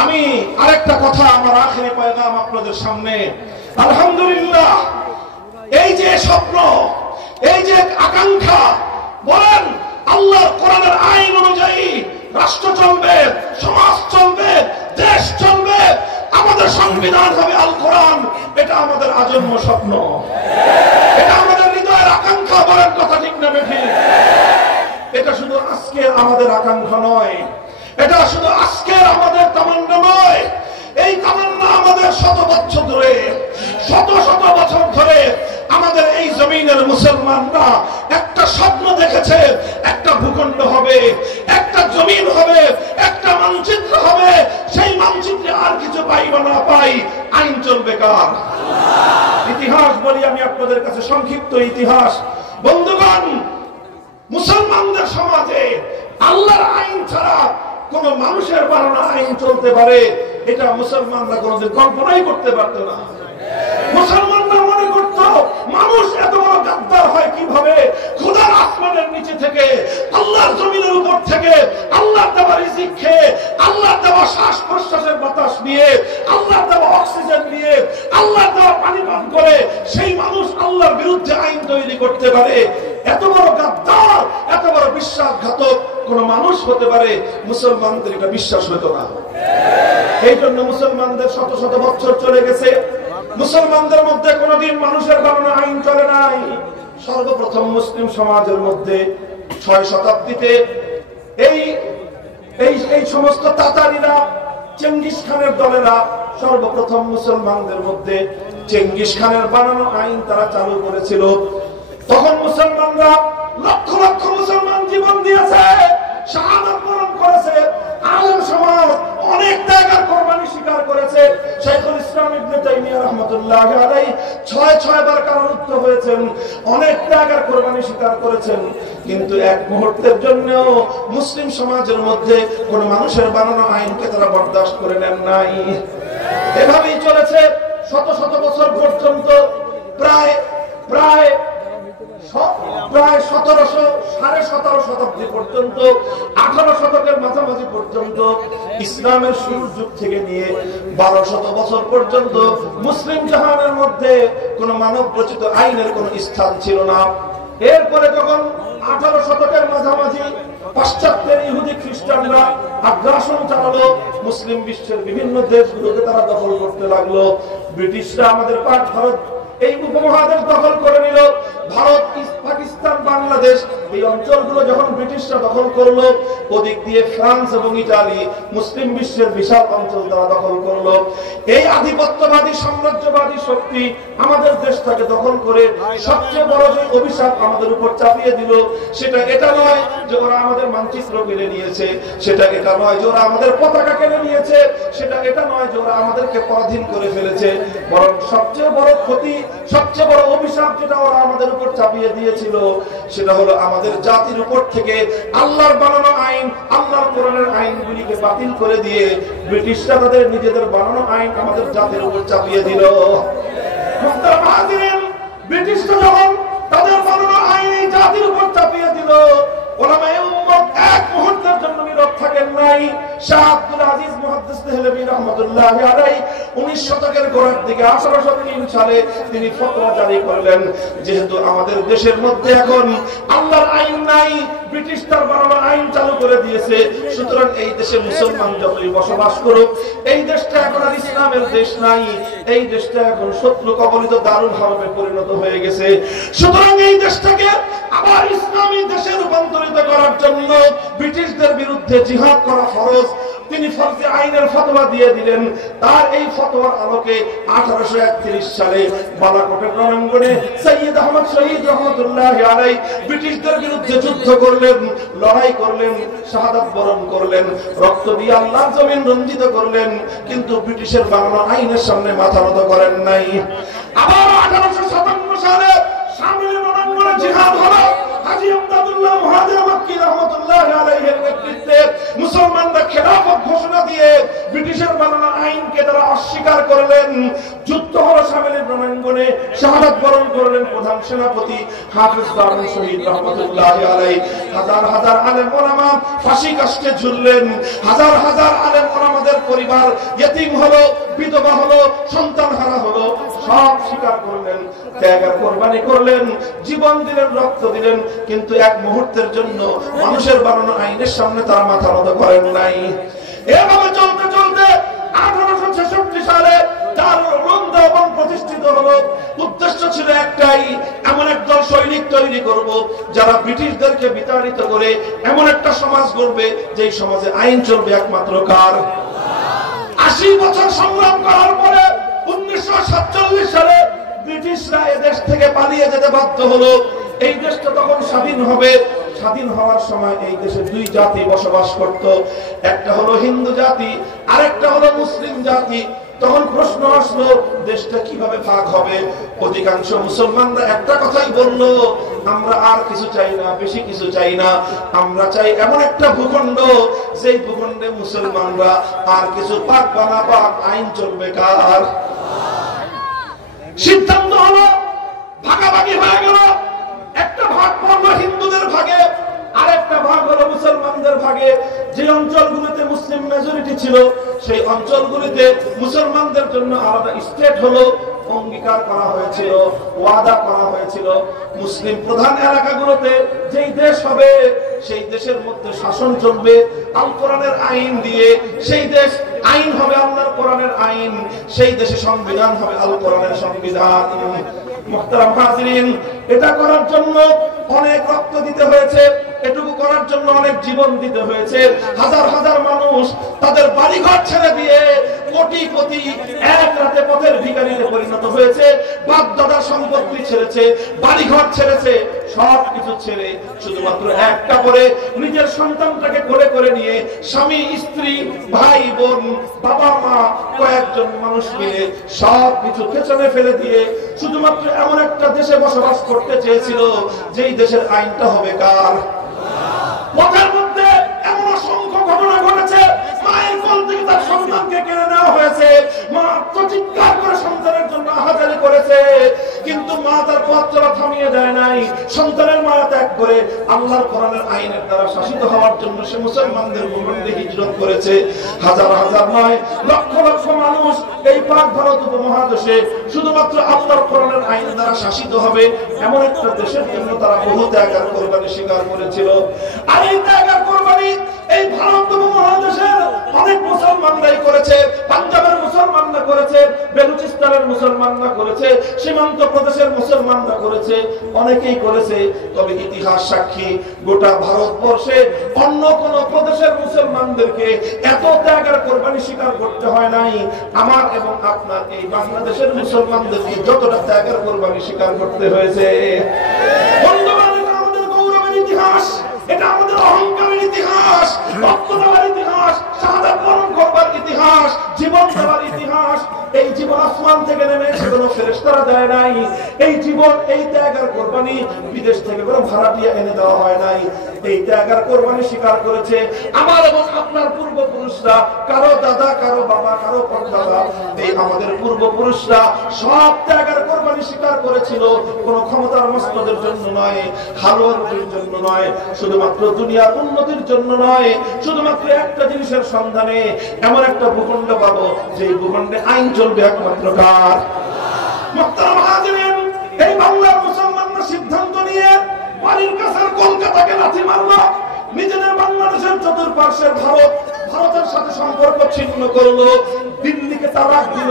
আমি আরেকটা কথা, আমার আখিরি পয়গাম আপনাদের সামনে। আলহামদুলিল্লাহ, এই যে স্বপ্ন, এই যে আকাঙ্ক্ষা, বলেন আল্লাহর কোরআনের আইন অনুযায়ী রাষ্ট্র চলবে, সমাজ চলবে, দেশ চলবে, আমাদের সংবিধান হবে আল কোরআন, এটা আমাদের আজন্ম স্বপ্ন, এটা আমাদের হৃদয়ের আকাঙ্ক্ষা। বলেন কথা ঠিক না বেঠিক? এটা শুধু আজকে আমাদের আকাঙ্ক্ষা নয়, এটা শুধু আজকের আমাদের তামান্না নয়, এই তামান্না আমাদের শত বছর ধরে, শত শত বছর ধরে আমাদের এই জমিনের মুসলমানরা একটা স্বপ্ন দেখেছে, একটা ভূখণ্ড হবে, একটা জমিন হবে, একটা মানচিত্র হবে, সেই মানচিত্রে আর কিছু পাই বা না পাই আইন চলবে কার? ইতিহাস বলি আমি আপনাদের কাছে, সংক্ষিপ্ত ইতিহাস। বন্ধুগণ, মুসলমানদের সমাজে আল্লাহর আইন ছাড়া কোন মানুষের বানানো আইন চলতে পারে, এটা মুসলমানরা কোনদিন কল্পনাই করতে পারত না। মুসলমানরা মনে করত মানুষ এত বড় গাদ্দার হয় কিভাবে? খোদার আসমানের নিচে থেকে, আল্লাহর জমিনের উপর থেকে, আল্লাহর দেওয়া রিজিক খেয়ে, আল্লাহর দেওয়া শ্বাস প্রশ্বাসের বাতাস নিয়ে, আল্লাহর দেওয়া অক্সিজেন নিয়ে, আল্লাহর দেওয়া পানি পান করে সেই মানুষ আল্লাহর বিরুদ্ধে আইন তৈরি করতে পারে। এত বড় গাদ্দার, এত বড় বিশ্বাসঘাতক কোন মানুষ হতে পারে, মুসলমানদের এটা বিশ্বাস হতো না। এই জন্য মুসলমানদের শত শত বছর চলে গেছে, মুসলমানদের মধ্যে কোনদিন মানুষের বানানো আইন চলে নাই। সর্বপ্রথম মুসলিম সমাজের মধ্যে 6 শতাব্দীতে এই সমস্ত তাতারিরা, চেঙ্গিস খানের দলেরা সর্বপ্রথম মুসলমানদের মধ্যে চেঙ্গিস খানের বানানো আইন তারা চালু করেছিল। তখন মুসলমানরা লক্ষ লক্ষ মুসলমান জীবন দিয়েছে, শাহাদাত বরণ করেছে। আলেম সমাজ অনেক ত্যাগের কোরবানি স্বীকার করেছে। শাইখুল ইসলাম ইবনে তাইমিয়া রাহমাতুল্লাহি আলাইহি 6 বার কারারুদ্ধ হয়েছেন, অনেক ত্যাগের কোরবানি স্বীকার করেছেন, কিন্তু এক মুহূর্তের জন্যও মুসলিম সমাজের মধ্যে কোন মানুষের বানানো আইনকে তারা বরদাস্ত করে নেন নাই। এভাবেই চলেছে শত শত বছর পর্যন্ত। প্রায় 1700 শতাব্দী পর্যন্ত, 18 শতকের মাঝামাঝি পর্যন্ত, ইসলামের শুরুর যুগ থেকে নিয়ে 1200 বছর পর্যন্ত মুসলিম জাহানের মধ্যে কোন মানব রচিত আইনের কোন স্থান ছিল না। এরপরে যখন 18 শতকের মাঝামাঝি পাশ্চাত্যের ইহুদি খ্রিস্টানরা আগ্রাসন চালালো, মুসলিম বিশ্বের বিভিন্ন দেশগুলোকে তারা দখল করতে লাগলো। ব্রিটিশরা আমাদের পাক ভারত এই উপমহাদেশ দখল করে নিল। ভারত, পাকিস্তান, বাংলাদেশ এই অঞ্চলগুলো যখন ব্রিটিশরা দখল করলো, ওদিক দিয়ে ফ্রান্স এবং ইতালি মুসলিম বিশ্বের বিশাল অঞ্চল তারা দখল করলো। এই আধিপত্যবাদী সাম্রাজ্যবাদী শক্তি আমাদের দেশটাকে দখল করে সবচেয়ে বড় যে অভিশাপ আমাদের উপর চাপিয়ে দিল, সেটা এটা নয় যে ওরা আমাদের মানচিত্র কেড়ে নিয়েছে, সেটা এটা নয় যে ওরা আমাদের পতাকা কেড়ে নিয়েছে, সেটা এটা নয় যে ওরা আমাদেরকে পরাধীন করে ফেলেছে, বরং সবচেয়ে বড় ক্ষতি, সবচেয়ে বড় অভিশাপ যেটা ওরা আমাদের উপর চাপিয়ে দিয়েছিল, সেটা হলো আমাদের জাতির উপর থেকে আল্লাহর বানানো আইন, আল্লাহর কোরআনের আইনগুলিকে বাতিল করে দিয়ে ব্রিটিশরা তাদের নিজেদের বানানো আইন আমাদের জাতির উপর চাপিয়ে দিল। ব্রিটিশরা যখন তাদের বানানো আইন এই জাতির উপর চাপিয়ে দিল, ওলামায়ে উম্মত এক মুহূর্তের জন্য নীরব থাকেন নাই। শাহ আব্দুল আজিজ মুহাদ্দিস দেহলভী রাহমাতুল্লাহি আলাইহি 19 শতকের গোড়ার দিকে 1803 সালে তিনি ফতোয়া জারি করলেন, যেহেতু আমাদের দেশের মধ্যে এখন আল্লাহর আইন নাই, ব্রিটিশ তার বানানো আইন চালু করে দিয়েছে, সুতরাং এই দেশে মুসলমান যতই বসবাস করুক, এই দেশটা এখন আর ইসলামের দেশ নাই, এই দেশটা এখন শত্রু কবলিত দারুল হারবে পরিণত হয়ে গেছে। সুতরাং এই দেশটাকে আবার ইসলামী দেশে রূপান্তরিত করার জন্য ব্রিটিশদের বিরুদ্ধে জিহাদ করা ফরজ। তিনি ফরজে আইনের ফতোয়া দিয়ে দিলেন। তার এই ফতোয়ার আলোকে 1831 সালে বালাকোটের রণাঙ্গনে সৈয়দ আহমদ শহীদ রহমতুল্লাহি আলাইহি ব্রিটিশদের বিরুদ্ধে যুদ্ধ করলেন, লড়াই করলেন, শাহাদাত বরণ করলেন, রক্ত দিয়ে আল্লাহর জমিন রঞ্জিত করলেন, কিন্তু ব্রিটিশের বানানো আইনের সামনে মাথা নত করেন নাই। আবার 1857 সালে শামিলের রণাঙ্গনে জিহাদ হলো। হাজী আমদাদুল্লাহ মুহাজির মক্কি রাহমাতুল্লাহি আলাইহির নেতৃত্বে মুসলমানরা খেলাফত ঘোষণা দিয়ে ব্রিটিশের বানানো আইনকে তারা অস্বীকার করলেন। যুদ্ধ হলো শামিলের রণাঙ্গনে, শাহাদাত বরণ করলেন প্রধান সেনাপতি হাফেজ দারুল শহীদ রাহমাতুল্লাহি আলাইহি। হাজার হাজার আলেম ওলামা ফাঁসি কাস্টে ঝুললেন, হাজার হাজার আলেম ওলামাদের পরিবার ইতিম হলো, বিধবা হলো, সন্তানহারা হলো, সব স্বীকার করলেন, ত্যাগের কোরবানি করলেন, জীবন দিলেন, রক্ত দিলেন, কিন্তু এক মুহূর্তের জন্য মানুষের বানানো আইনের সামনে তারা মাথা নত করেন নাই। এভাবে চলতে চলতে 1866 সালে দারুল উলুম দেওবন্দ প্রতিষ্ঠিত হলো। উদ্দেশ্য ছিল একটাই, এমন একদল সৈনিক তৈরি করব যারা ব্রিটিশদেরকে বিতাড়িত করে এমন একটা সমাজ গড়বে যেই সমাজে আইন চলবে একমাত্র কার? 80 বছর সংগ্রাম করার পরে 1947 সালে ব্রিটিশরা এই দেশ থেকে পালিয়ে যেতে বাধ্য হলো। এই দেশটা তখন স্বাধীন হবে। স্বাধীন হওয়ার সময় এই দেশে দুই জাতি বসবাস করত, একটা হলো হিন্দু জাতি, আরেকটা হলো মুসলিম জাতি। তখন প্রশ্ন আসলো, দেশটা কিভাবে ভাগ হবে? অধিকাংশ মুসলমানরা একটা কথাই বলল, আমরা আর কিছু চাই না, বেশি কিছু চাই না, আমরা চাই এমন একটা ভূখণ্ড যেই ভূখণ্ডে মুসলমানরা আর কিছু পাক বা না পাক আইন চলবে কার? সিদ্ধান্ত হলো, ভাগাভাগি হয়ে গেল। একটা ভাগ পড়লো হিন্দুদের ভাগে, আরেকটা ভাগ হলো মুসলমানদের ভাগে। যে অঞ্চলগুলিতে মুসলিম মেজরিটি ছিল সেই অঞ্চলগুলিতে মুসলমানদের জন্য আলাদা স্টেট হলো, অঙ্গীকার করা হয়েছিল, ওয়াদা করা হয়েছিল। মুসলিম প্রধান এলাকাগুলোতে যেই দেশ হবে সেই দেশের মধ্যে শাসন চলবে আল কোরআনের আইন দিয়ে, সেই দেশ আইন হবে আল্লাহর কোরআনের আইন, সেই দেশে সংবিধান হবে আল কোরআনের সংবিধান। মুহতারাম হাজিরিন, এটা করার জন্য অনেক রক্ত দিতে হয়েছে, এটুকু করার জন্য অনেক জীবন দিতে হয়েছে। হাজার হাজার মানুষ তাদের বাড়িঘর ছেড়ে দিয়ে কোটিপতি এক রাতে পথের ভিখারিতে পরিণত হয়েছে, বাপ দাদার সম্পত্তি ছেড়েছে, বাড়িঘর ছেড়েছে, সবকিছু ছেড়ে শুধুমাত্র এক কাপড়ে নিজের সন্তানটাকে কোলে করে নিয়ে স্বামী স্ত্রী ভাই বোন বাবা মা কয়েকজন মানুষ মিলে সবকিছু পেছনে ফেলে দিয়ে শুধুমাত্র এমন একটা দেশে বসবাস করতে চেয়েছিল যেই দেশের আইনটা হবে কার? পথের মধ্যে এমন অসংখ্য ঘটনা ঘটেছে, মায়ের কোল থেকে তার সন্তানকে কেড়ে নেওয়া হয়েছে, মা আত্মচিৎকার করে সন্তানের জন্য আহাজারি করেছে, কিন্তু মা তার পথ চলা থামিয়ে দেয় নাই। সন্তানের মায়া ত্যাগ করে আল্লাহর কোরআনের আইনের দ্বারা শাসিত হওয়ার জন্য সে মুসলমানদের ভূখণ্ডে হিজরত করেছে। হাজার হাজার নয়, লক্ষ লক্ষ মানুষ এই পাক ভারত উপমহাদেশে শুধুমাত্র আল্লাহর কোরআনের আইন দ্বারা শাসিত হবে এমন একটা দেশের জন্য তারা বহু ত্যাগ আর কোরবানি স্বীকার করেছিল। আর এই ত্যাগ আর কোরবানি এই ভারত উপমহাদেশের অনেক মুসলমানরাই করেছে। পাঞ্জাবের মুসলমানরা করেছে, বেলুচিস্তানের মুসলমানরা করেছে, সীমান্ত প্রদেশের মুসলমানরা করেছে, অনেকেই করেছে। তবে ইতিহাস সাক্ষী গোটা ভারতবর্ষে অন্য কোন প্রদেশের মুসলমানদেরকে এত ত্যাগ আর কোরবানি স্বীকার করতে হয় নাই আমার এবং আপনার এই বাংলাদেশের মুসলমানদেরকে যতটা ত্যাগ আর কোরবানি স্বীকার করতে হয়েছে। বন্ধুগণ, এটা আমাদের গৌরবের ইতিহাস, এটা আমাদের অহংকারের ইতিহাস, রক্ত দেওয়ার ইতিহাস, শাহাদাত বরণ করবার ইতিহাস, জীবন দেওয়ার ইতিহাস। এই জীবন আসমান থেকে নেমে এসে কোনো ফেরেশতারা দেয় নাই। এই জীবন, এই ত্যাগ আর কোরবানি বিদেশ থেকে কোনো ভাড়াটিয়া এনে দেওয়া হয় নাই। এই ত্যাগ আর কোরবানি স্বীকার করেছে আমার এবং আপনার পূর্বপুরুষরা। কারো দাদা, কারো বাবা, কারো পরদাদা, এই আমাদের পূর্বপুরুষরা সব ত্যাগ আর কোরবানি স্বীকার করেছিল। কোন ক্ষমতার মস্তদের জন্য নয়, হালুয়ার জন্য নয়, শুধুমাত্র দুনিয়ার উন্নতির জন্য নয়, শুধুমাত্র একটা জিনিসের সন্ধানে, এমন একটা ভূখণ্ড পাবো যে ভূখণ্ডে আইন চলবে একমাত্র কার? মুহতারাম হাজিরিন, এই বাংলার মুসলমানরা সিদ্ধান্ত নিয়ে বাড়ির কাছের কলকাতাকে লাথি মারল, নিজেদের বাংলাদেশের চতুর্পার্শ্বের ভারতের সাথে সম্পর্ক ছিন্ন করলো, দিল্লিকে তালাক দিল,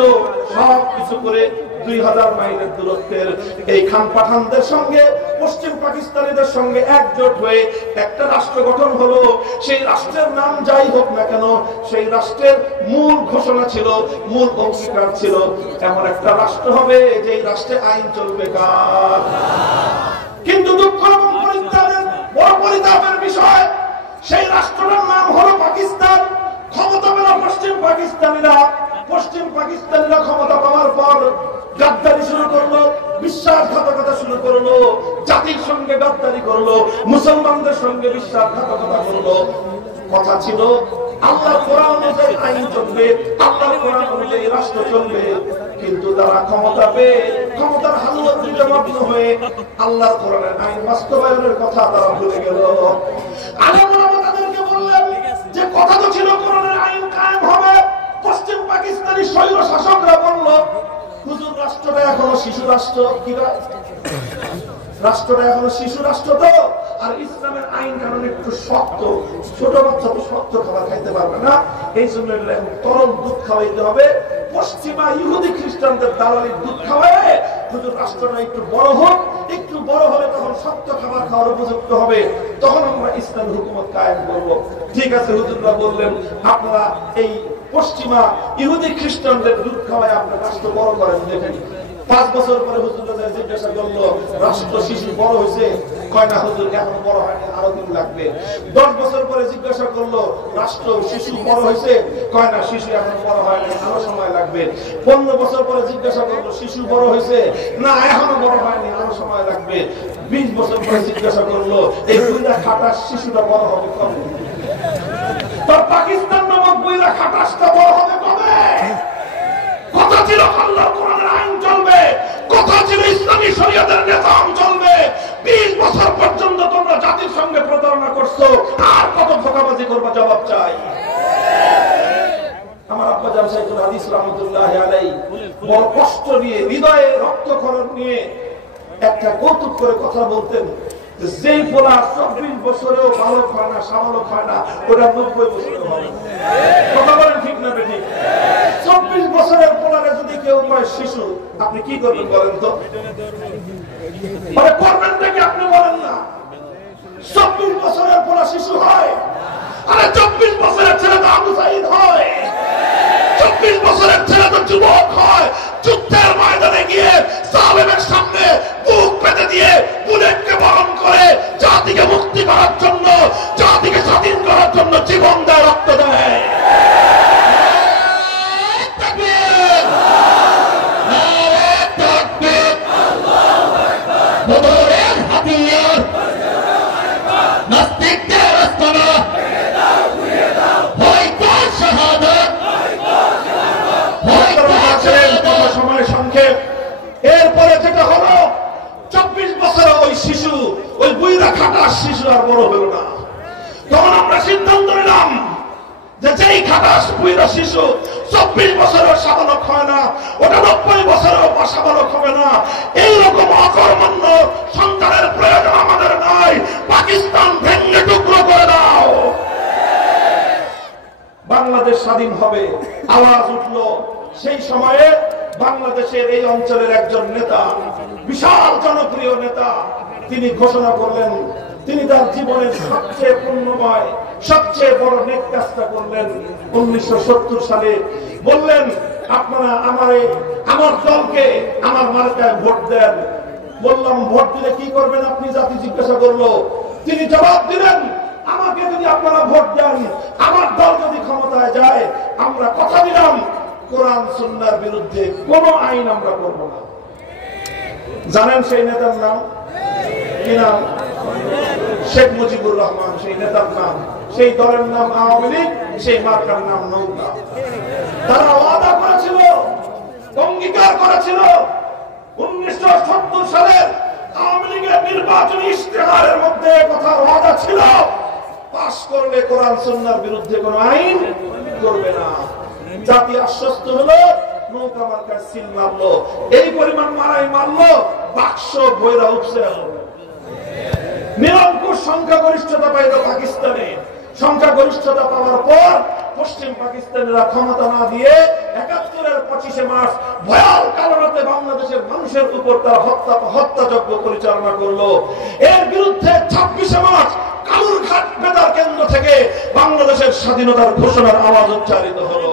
সব কিছু করে 2000 মাইলের দূরত্বের এই খান পাঠানদের সঙ্গে পশ্চিম পাকিস্তানিদের সঙ্গে একজোট হয়ে একটা রাষ্ট্র গঠন হলো। সেই রাষ্ট্রের নাম যাই হোক না কেন, সেই রাষ্ট্রের মূল ঘোষণা ছিল, মূল অঙ্গীকার ছিল, এমন একটা রাষ্ট্র হবে যেই রাষ্ট্রে আইন চলবে কার? কিন্তু দুঃখ এবং বড় পরিতাপের বিষয়, সেই রাষ্ট্রটার নাম হলো পাকিস্তান। ক্ষমতা পেল পশ্চিম পাকিস্তানিরা। পশ্চিম পাকিস্তানিরা ক্ষমতা পাওয়ার পর গাদ্দারি শুরু করলো, বিশ্বাসঘাতকতা শুরু করলো, জাতির সঙ্গে গাদ্দারি করলো, মুসলমানদের সঙ্গে বিশ্বাসঘাতকতা করলো। কথা ছিল আল্লাহর কোরআন অনুযায়ী আইন চলবে, আল্লাহর কোরআন অনুযায়ী রাষ্ট্র চলবে। কিন্তু তারা ক্ষমতা পেয়ে ক্ষমতার হালুয়াতে মগ্ন হয়ে আল্লাহর কোরআনের আইন বাস্তবায়নের কথা তারা ভুলে গেল। আলেমরা তাদেরকে বললেন যে কথা তো ছিল কোরআনের আইন কায়েম হবে। পশ্চিম পাকিস্তানি স্বৈর শাসকরা বলল, হুজুর রাষ্ট্রটা এখনো শিশু রাষ্ট্র। কি রাষ্ট্রটা এখনো শিশু রাষ্ট্র তো, আর ইসলামের আইন কানুন একটু শক্ত, ছোট বাচ্চা তো শক্ত খাবার খাইতে পারবে না, এই জন্য তরল দুধ খাওয়াইতে হবে। পশ্চিমা ইহুদি খ্রিস্টানদের দালালির দুধ খাওয়ায় হুজুর রাষ্ট্রটা একটু বড় হোক, একটু বড় হলে তখন শক্ত খাবার খাওয়ার উপযুক্ত হবে, তখন আমরা ইসলামী হুকুমত কায়েম করবো। ঠিক আছে, হুজুররা বললেন আপনারা এই পশ্চিমা ইহুদি খ্রিস্টানদের দুধ খাওয়ায় আপনার রাষ্ট্র বড় করেন। দেখেন 5 বছর পরে হুজুররা জিজ্ঞাসা করলো রাষ্ট্র শিশু বড় হয়েছে? কয় না হুজুর এখনো বড় হয়নি, আরো দিন লাগবে। 10 বছর পরে জিজ্ঞাসা করলো রাষ্ট্র শিশু বড় হয়েছে? কয় না শিশু এখনো বড় হয়নি, আরো সময় লাগবে। 15 বছর পরে জিজ্ঞাসা করলো শিশু বড় হয়েছে? না এখনো বড় হয়নি, আরো সময় লাগবে। 20 বছর পরে জিজ্ঞাসা করলো এই বুইরা খাটাস শিশুটা বড় হবে কবে? তোর পাকিস্তান নামক বুইরা খাটাসটা বড় হবে কবে? কথা ছিল আল্লাহর কোরআনের আইন চলবে, কথা ছিল ইসলামী শরীয়তের নিজাম চলবে। 20 বছর পর্যন্ত তোমরা জাতির সঙ্গে প্রতারণা করছো, আর কত ধোঁকাবাজি করবা? জবাব চাই। আমার আব্বা জান শাইখুল হাদিস রাহমাতুল্লাহি আলাইহি বড় কষ্ট নিয়ে, হৃদয়ে রক্তক্ষরণ নিয়ে একটা কৌতুক করে কথা বলতেন, যেই পোলা 24 বছরেও বালক হয় না, সাবালক হয় না, ওটা 90 বছরেও হবে। কথা বলেন ঠিক না বেঠিক? 24 বছরের পোলারে যদি কেউ কয় শিশু, আপনি কি করবেন বলেন তো? মানে করবেনটা কি আপনি বলেন না? 24 বছরের পোলা শিশু হয়, আরে 24 বছরের ছেলে তো আবু সাঈদ হয়, 24 বছরের ছেলে তো যুবক হয়। যুদ্ধের ময়দানে গিয়ে সালেমের সামনে বুক পেতে দিয়ে বুলেটকে বরণ জাতিকে মুক্তি করার জন্য, জাতিকে স্বাধীন করার জন্য জীবন দেয়, রক্ত দেয়। সময় সংক্ষেপ। এরপরে যেটা হলো 24 বছর ওই শিশু, ওই বুইরা খাটা শিশু আর বড় হলো না। তখন আমরা সিদ্ধান্ত নিলাম যে যেই খাটাস বুইরা শিশু 24 বছরের সাবালক হয় না, ওটা 90 বছরের সাবালক হবে না। এইরকম অকর্মণ্য সন্তানের প্রয়োজন আমাদের নাই। পাকিস্তান ভেঙে টুকরো করে দাও, বাংলাদেশ স্বাধীন হবে। আওয়াজ উঠলো। সেই সময়ে বাংলাদেশের এই অঞ্চলের একজন নেতা, বিশাল জনপ্রিয় নেতা, তিনি ঘোষণা করলেন, তিনি তার জীবনের সবচেয়ে পুণ্যময়, সবচেয়ে বড় নেক কাজটা করলেন 1970 সালে। বললেন, আপনারা আমার দলকে আমার মার্কায় ভোট দেন। বললাম, ভোট দিলে কি করবেন আপনি? জাতি জিজ্ঞাসা করলো। তিনি জবাব দিলেন, আমাকে যদি আপনারা ভোট দেন, আমার দল যদি ক্ষমতায় যায়, আমরা কথা দিলাম কোরআন সুন্নাহর বিরুদ্ধে কোন আইন আমরা করব না। জানেন সেই নেতার নাম কি? নাম শেখ মুজিবুর রহমান। সেই নেতার নাম, সেই দলের নাম আওয়ামী লীগ, সেই মার্কার নাম নৌকা। তারা ওয়াদা করেছিল, অঙ্গীকার করেছিল 1970 সালের আওয়ামী লীগের নির্বাচনী ইশতেহারের মধ্যে কথা ওয়াদা ছিল, পাস করলে কোরআন সুন্নাহর বিরুদ্ধে কোন আইন করবে না। জাতি আশ্বস্ত হলো, নৌকা মার্কায় সিল মারলো। এই পরিমাণ মারাই মারলো, বাক্স বইরা উঠছে। নিরঙ্কুশ সংখ্যাগরিষ্ঠতা পাইল পাকিস্তানে। সংখ্যাগরিষ্ঠতা পাওয়ার পর পশ্চিম পাকিস্তানিরা ক্ষমতা না দিয়ে 71-এর 25শে মার্চ ভয়াল কালো রাতে বাংলাদেশের মানুষের উপর তারা হত্যাযজ্ঞ পরিচালনা করলো। এর বিরুদ্ধে 26শে মার্চ কালুরঘাট বেতার কেন্দ্র থেকে বাংলাদেশের স্বাধীনতার ঘোষণার আওয়াজ উচ্চারিত হলো।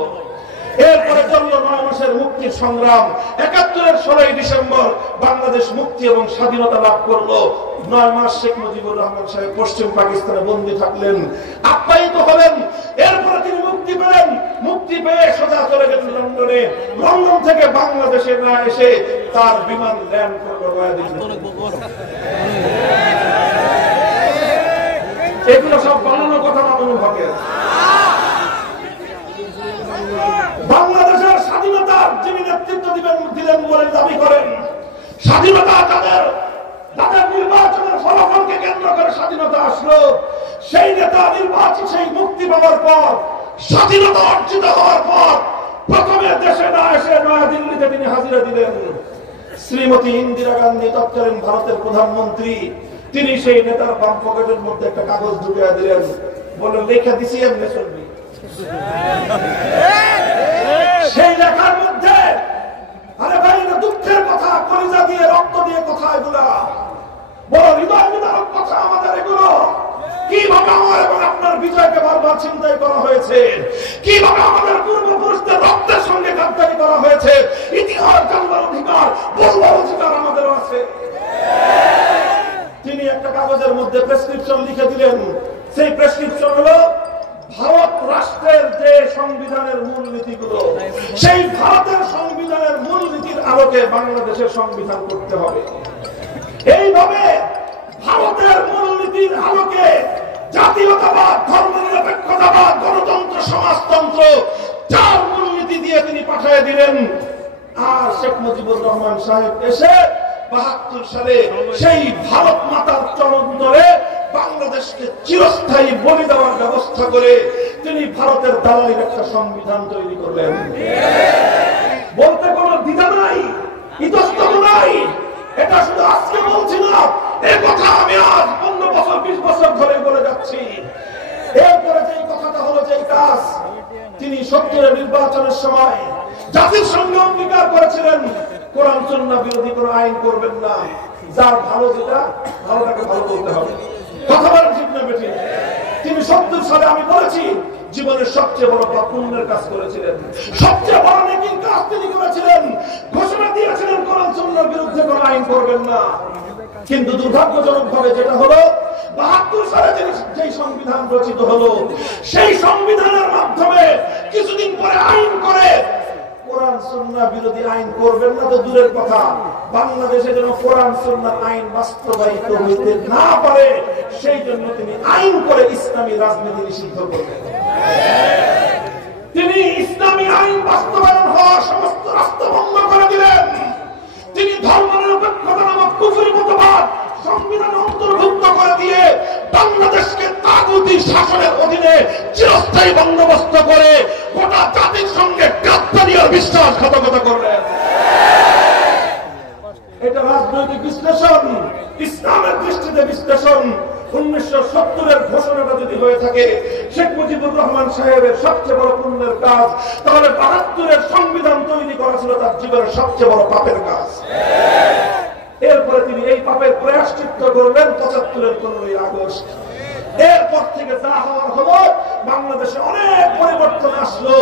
এরপরে চলল 9 মাসের মুক্তির সংগ্রাম। 71-এর 16 ডিসেম্বর বাংলাদেশ মুক্তি এবং স্বাধীনতা লাভ করলো। 9 মাস শেখ মুজিবুর রহমান সাহেব পশ্চিম পাকিস্তানে বন্দী থাকলেন, আপ্যায়িত হলেন। এরপরে তিনি মুক্তি পেলেন। মুক্তি পেয়ে সোজা চলে গেলেন লন্ডনে। লন্ডন থেকে বাংলাদেশে না এসে তার বিমান ল্যান্ড করলো নয়াদিল্লি। এগুলো সব বানানো কথা, মামুনুল হকের। বাংলাদেশের স্বাধীনতার যিনি নেতৃত্ব দিলেন বলে দাবি করেন, স্বাধীনতা তাদের নির্বাচনের ফলাফলকে কেন্দ্র করে স্বাধীনতা আসলো। সেই নেতা নির্বাচিত, সেই মুক্তি পাওয়ার পর, স্বাধীনতা অর্জিত হওয়ার পর প্রথমে দেশে না এসে নয়াদিল্লিতে তিনি হাজিরা দিলেন। শ্রীমতী ইন্দিরা গান্ধী তৎকালীন ভারতের প্রধানমন্ত্রী, তিনি সেই নেতার বাম পকেটের মধ্যে একটা কাগজ ঢুকিয়ে দিলেন, বললেন, লেখা দিছি এমনি চলবি। সেই লেখার মধ্যে, আরে ভাই, এটা দুঃখের কথা, কলিজা দিয়ে রক্ত দিয়ে কথা, এগুলা বড় হৃদয় বিদারক কথা আমাদের। এগুলো কিভাবে আমার এবং আপনার বিজয়কে বারবার চিন্তাই করা হয়েছে, কিভাবে আমাদের পূর্বপুরুষদের রক্তের সঙ্গে গাদ্দারি করা হয়েছে। ইতিহাস জানবার অধিকার, বলবার অধিকার আমাদেরও আছে। তিনি একটা কাগজের মধ্যে প্রেসক্রিপশন লিখে দিলেন। সেই প্রেসক্রিপশন হলো ভারত রাষ্ট্রের যে সংবিধানের মূলনীতিগুলো, সেই ভারতের সংবিধানের মূলনীতির আলোকে বাংলাদেশের সংবিধান করতে হবে। এইভাবে ভারতের মূলনীতির আলোকে জাতীয়তাবাদ, ধর্মনিরপেক্ষতাবাদ, গণতন্ত্র, সমাজতন্ত্র, চার মূলনীতি দিয়ে তিনি পাঠিয়ে দিলেন। আর শেখ মুজিবুর রহমান সাহেব এসে 72 সালে সেই ভারত মাতার চরণ ধরে বাংলাদেশকে চিরস্থায়ী বলি দেওয়ার ব্যবস্থা করে তিনি ভারতের দালালির একটা সংবিধান তৈরি করলেন। বলতে কোনো দ্বিধা নাই, ইতস্তত নাই। এটা শুধু আজকে বলছি না, এই কথা আমি আজ 15 বছর 20 বছর ধরে বলে যাচ্ছি। এরপরে যে কথাটা হলো, যে কাজ তিনি 70-এর নির্বাচনের সময় জাতির সঙ্গে অঙ্গীকার করেছিলেন, কোরআন সুন্নাহ বিরোধী কোনো আইন করবেন না। যার ভালো যেটা, ভালোটাকে ভালো করতে হবে। কথা বলেন ঠিক না বেঠিক? তিনি 70 সালে, আমি বলেছি, জীবনের সবচেয়ে বড় পুণ্যের কাজ করেছিলেন, সবচেয়ে বড় নেকির কাজ তিনি করেছিলেন। ঘোষণা দিয়েছিলেন কোরআন সুন্নাহর বিরুদ্ধে কোনো আইন করবেন না। কিন্তু দুর্ভাগ্যজনক ভাবে যেটা হলো, 72 সালে যে সংবিধান রচিত হলো, সেই সংবিধানের মাধ্যমে কিছুদিন পরে আইন করে কোরআন সুন্নাহ বিরোধী আইন করবেন না তো দূরের কথা, বাংলাদেশে যেন কোরআন সুন্নাহ আইন বাস্তবায়িত হইতে না পারে সেই জন্য তিনি আইন করে ইসলামী রাজনীতি নিষিদ্ধ করলেন। তিনি ইসলামী আইন বাস্তবায়ন হওয়া সমস্ত রাস্তা বন্ধ করে দিলেন। তিনি ধর্মনিরপেক্ষতা নামক কুফরি মতবাদ সংবিধানে অন্তর্ভুক্ত করে দিয়ে বাংলাদেশকে তাগুতি শাসনের অধীনে চিরস্থায়ী বন্দোবস্ত করে গোটা জাতির সঙ্গে গাদ্দারি আর বিশ্বাসঘাতকতা করলেন। এটা রাজনৈতিক বিশ্লেষণ, ইসলামের দৃষ্টিতে বিশ্লেষণ। 1970-এর ঘোষণাটা যদি হয়ে থাকে শেখ মুজিবুর রহমান সাহেবের সবচেয়ে বড় পুণ্যের কাজ, তাহলে 72-এর সংবিধান তৈরি করা ছিল তার জীবনের সবচেয়ে বড় পাপের কাজ। এরপরে তিনি এই পাপের প্রায়শ্চিত্ত করলেন 75-এর 15ই আগস্ট। এরপর থেকে যা হওয়ার হলো, বাংলাদেশে অনেক পরিবর্তন আসলো।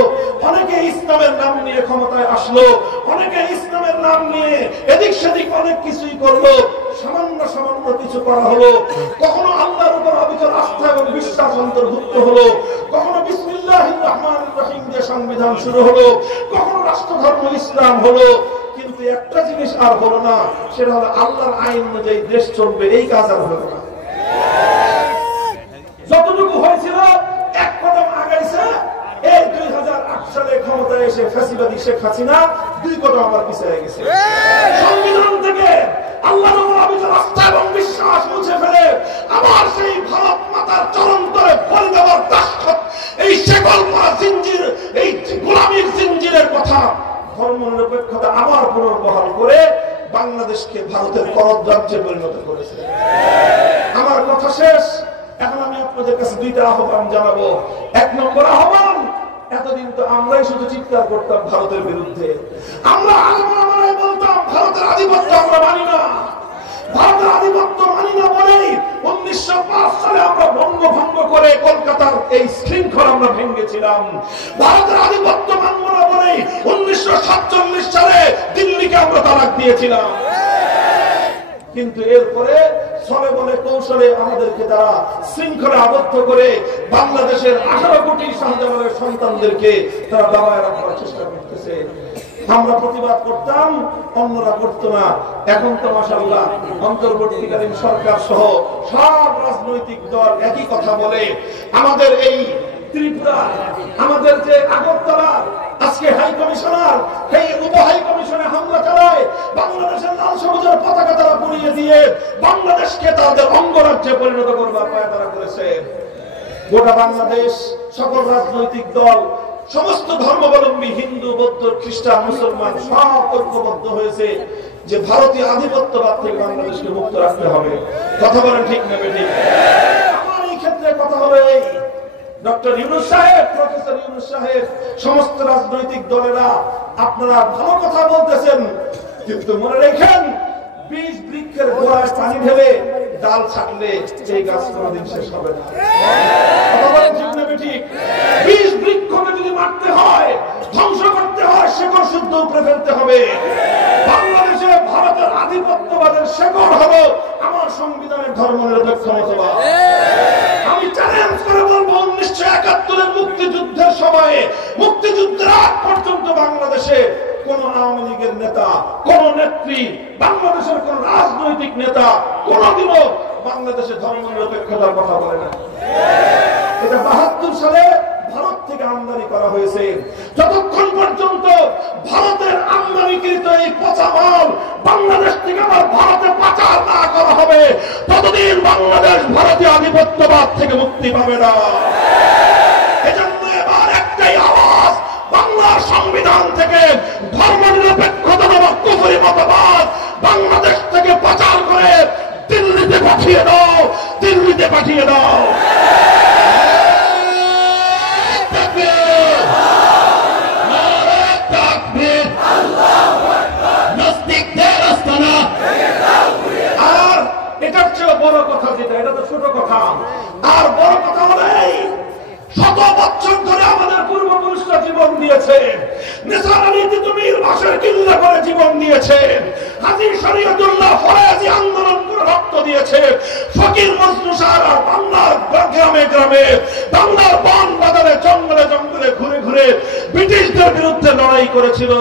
অনেকে ইসলামের নাম নিয়ে ক্ষমতায় আসলো, অনেকে ইসলামের নাম নিয়ে এদিক সেদিক অনেক কিছুই করলো। সামান্য সামান্য কিছু করা হলো। কখনো আল্লাহর উপর অবিচল আস্থা এবং বিশ্বাস অন্তর্ভুক্ত হলো, কখনো বিসমিল্লাহির রহমানির রহিম দিয়ে সংবিধান শুরু হলো, কখনো রাষ্ট্রধর্ম ইসলাম হলো। কিন্তু একটা জিনিস আর হলো না, সেটা হলো আল্লাহর আইন অনুযায়ী দেশ চলবে, এই কাজ আর হলো না। যতটুকু হয়েছিল এক কদম আগাইছে এই 2008 সালে ক্ষমতায় এসে ফ্যাসিবাদী শেখ হাসিনা 2 কদম আমার পিছিয়ে গেছে। সংবিধান থেকে আল্লাহর উপর অবিচল আস্থা এবং বিশ্বাস মুছে ফেলে আবার সেই ভারত মাতার চরণ তলে বলি দেওয়ার দাসখত, এই শেকল পরা জিঞ্জির, এই গোলামীর জিঞ্জিরের কথা ধর্মনিরপেক্ষতা আবার পুনর্বহাল করে বাংলাদেশকে ভারতের করদ রাজ্যে পরিণত করেছে। আমার কথা শেষ। এখন আমি আপনাদের কাছে 2টা আহ্বান জানাবো। 1 নম্বর আহ্বান, এতদিন তো আমরাই শুধু চিৎকার করতাম ভারতের বিরুদ্ধে, আমরা আলমারাই বলতাম ভারতের আধিপত্য আমরা মানি না, ভারতের আধিপত্য মানি না বলেই 1905 সালে আমরা বঙ্গভঙ্গ করে কলকাতার এই শৃঙ্খলা আমরা ভেঙেছিলাম। ভারতের আধিপত্য মানব না বলেই 1947 সালে দিল্লিকে আমরা তালাক দিয়েছিলাম। কিন্তু এরপরে ছলে বলে কৌশলে আমাদেরকে তারা শৃঙ্খলা আবদ্ধ করে বাংলাদেশের 18 কোটি শাহজালালের সন্তানদেরকে তারা দাবায় রাখার চেষ্টা করতেছে। আমরা প্রতিবাদ করতাম, অন্যরা করতো না। এখন তো মাশাআল্লাহ অন্তর্বর্তীকালীন সরকার সহ সব রাজনৈতিক দল একই কথা বলে। আমাদের এই ত্রিপুরা, আমাদের যে আগরতলা আজকে হাই কমিশনার এই উপ হাই কমিশনে হামলা চালায়, বাংলাদেশের লাল সবুজের পতাকা তারা পুড়িয়ে দিয়ে বাংলাদেশকে তাদের অঙ্গরাজ্যে পরিণত করবার পায় তারা করেছে। গোটা বাংলাদেশ সকল রাজনৈতিক দল, সমস্ত ধর্মাবলম্বী, হিন্দু, বৌদ্ধ, খ্রিস্টান, মুসলমান সব ঐক্যবদ্ধ হয়েছে যে ভারতীয় আধিপত্যবাদ থেকে বাংলাদেশকে মুক্ত রাখতে হবে। কথা বলেন ঠিক নেবে ঠিক? আমার এই ক্ষেত্রে কথা হলো এই, ডক্টর ইউনূস সাহেব, প্রফেসর ইউনূস সাহেব, সমস্ত রাজনৈতিক দলেরা আপনারা ভালো কথা বলতেছেন, কিন্তু মনে রাখেন বীজ বৃক্ষের গোড়ায় পানি ঢেলে ডাল ছাড়লে এই গাছ কোনদিন শেষ হবে না। ঠিক বীজ বৃক্ষকে যদি মারতে হয়, ধ্বংস করতে হয়, শেকড় শুদ্ধ উপরে ফেলতে হবে। বাংলাদেশে ভারতের আধিপত্যবাদের শেকড় হলো আমার সংবিধানের ধর্মনিরপেক্ষ মতবাদ। আমি চ্যালেঞ্জ করে বলবো 1971-এর মুক্তিযুদ্ধের সময়ে, মুক্তিযুদ্ধের আগ পর্যন্ত বাংলাদেশে কোন আওয়ামী লীগের নেতা, কোন নেত্রী, বাংলাদেশের কোন রাজনৈতিক নেতা কোনদিনও বাংলাদেশে ধর্মনিরপেক্ষতার কথা বলে না। এটা 72 সালে ভারত থেকে আমদানি করা হয়েছে। যতক্ষণ পর্যন্ত ভারতের আমদানিকৃত এই পচা মাল বাংলাদেশ থেকে আবার ভারতে পাচার না করা হবে, ততদিন বাংলাদেশ ভারতীয় আধিপত্যবাদ থেকে মুক্তি পাবে না। এজন্য এবার একটাই আওয়াজ, বাংলার সংবিধান থেকে ধর্মনিরপেক্ষতা নামক কুফরি মতবাদ বাংলাদেশ থেকে পাচার করে দিল্লিতে পাঠিয়ে দাও, দিল্লিতে পাঠিয়ে দাও। আর এটার চেয়ে বড় কথা যেটা, এটা তো ছোট কথা, আর বড় কথা হলো এই, 100 বছর ধরে আমাদের পূর্বপুরুষরা জীবন দিয়েছে, নিসার আলী তিতুমীর ভাষার কিল্লা করে জীবন দিয়েছে, হাজী শরীয়তুল্লাহ ফরাজি আন্দোলন করে রক্ত দিয়েছে, ফকির মজনু সারা গ্রামে, বাংলার বন বাজারে, জঙ্গলে জঙ্গলে ঘুরে ঘুরে ব্রিটিশদের বিরুদ্ধে লড়াই করেছিল।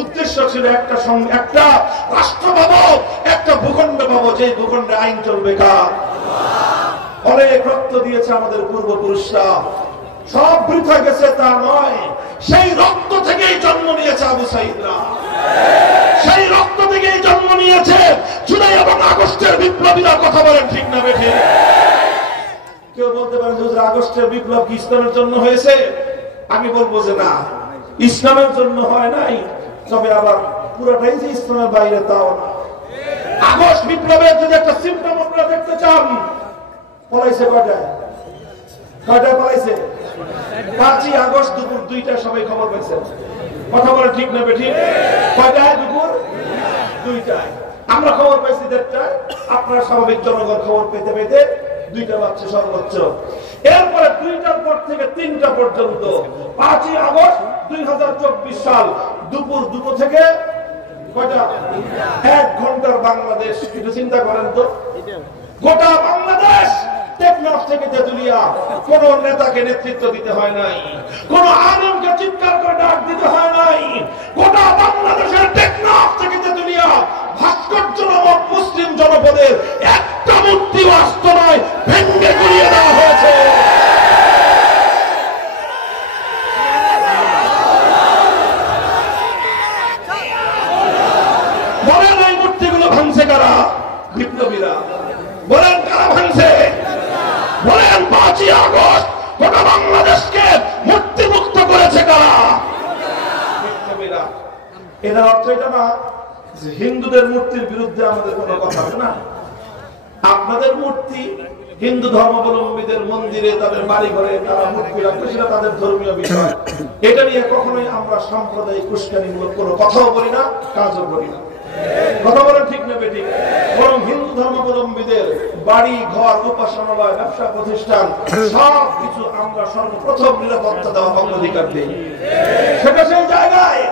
উদ্দেশ্য ছিল একটা রাষ্ট্র পাবো, একটা ভূখণ্ড পাবো, যে ভূখণ্ডে আইন চলবে কার। অনেক রক্ত দিয়েছে আমাদের পূর্বপুরুষরা, সব বৃথা গেছে তা নয়। সেই রক্ত থেকেই জন্ম নিয়েছে আবু সাঈদরা, সেই রক্ত থেকেই জন্ম নিয়েছে জুলাই এবং আগস্টের বিপ্লবীরা। কথা বলেন ঠিক না বেঠে? কেউ বলতে পারেন যে আগস্টের বিপ্লব কি ইসলামের জন্য হয়েছে? আমি বলবো যে না, ইসলামের জন্য হয় নাই, তবে আবার পুরোটাই যে ইসলামের বাইরে তাও না। আগস্ট বিপ্লবের যদি একটা সিম্পটম আপনারা দেখতে চান, পলাইছে কয়টায়? কয়টায় পলাইছে? 5ই আগস্ট দুপুর 2টায় সবাই খবর পাইছেন। কথা বলে ঠিক না বেঠিক? কয়টায়? দুপুর 2টায়। আমরা খবর পাইছি 1:30টায়, আপনারা স্বাভাবিক জনগণ খবর পেতে পেতে 2টা বাজছে সর্বোচ্চ। এরপরে 2টার পর থেকে 3টা পর্যন্ত 5ই আগস্ট 2024 সাল দুপুর 2টো থেকে কয়টা? 1 ঘন্টার বাংলাদেশ। একটু চিন্তা করেন তো, গোটা বাংলাদেশ টেকনাফ থেকে তেতুলিয়া কোন নেতাকে নেতৃত্ব দিতে হয় নাই, কোন আলেমকে চিৎকার করে ডাক দিতে হয় নাই। গোটা বাংলাদেশের টেকনাফ থেকে তেতুলিয়া ভাস্কর্য নামক মুসলিম জনপদের একটা মূর্তি আসত নয়, ভেঙ্গে গুড়িয়ে দেওয়া হয়েছে। বলেন এই মূর্তিগুলো ভাঙছে কারা? বিপ্লবীরা। বলেন কারা ভাঙছে? বলেন 5ই আগস্ট গোটা বাংলাদেশকে মূর্তি মুক্ত করেছে কারা? বিপ্লবীরা। এর অর্থ এটা না যে হিন্দুদের মূর্তির বিরুদ্ধে আমাদের কোনো কথা না। আপনাদের মূর্তি হিন্দু ধর্মাবলম্বীদের মন্দিরে, তাদের বাড়ি ঘরে তারা মূর্তি রাখবে, সেটা তাদের ধর্মীয় বিষয়। এটা নিয়ে কখনোই আমরা সাম্প্রদায়িক উস্কানিমূলক কোনো কথাও বলি না, কাজও করি না। কথা বলেন ঠিক না বেঠিক? বরং হিন্দু ধর্মাবলম্বীদের বাড়ি ঘর, উপাসনালয়, ব্যবসা প্রতিষ্ঠান সবকিছু আমরা সর্বপ্রথম নিরাপত্তা দেওয়ার অগ্রাধিকার দিই, সেটা সেই জায়গায়।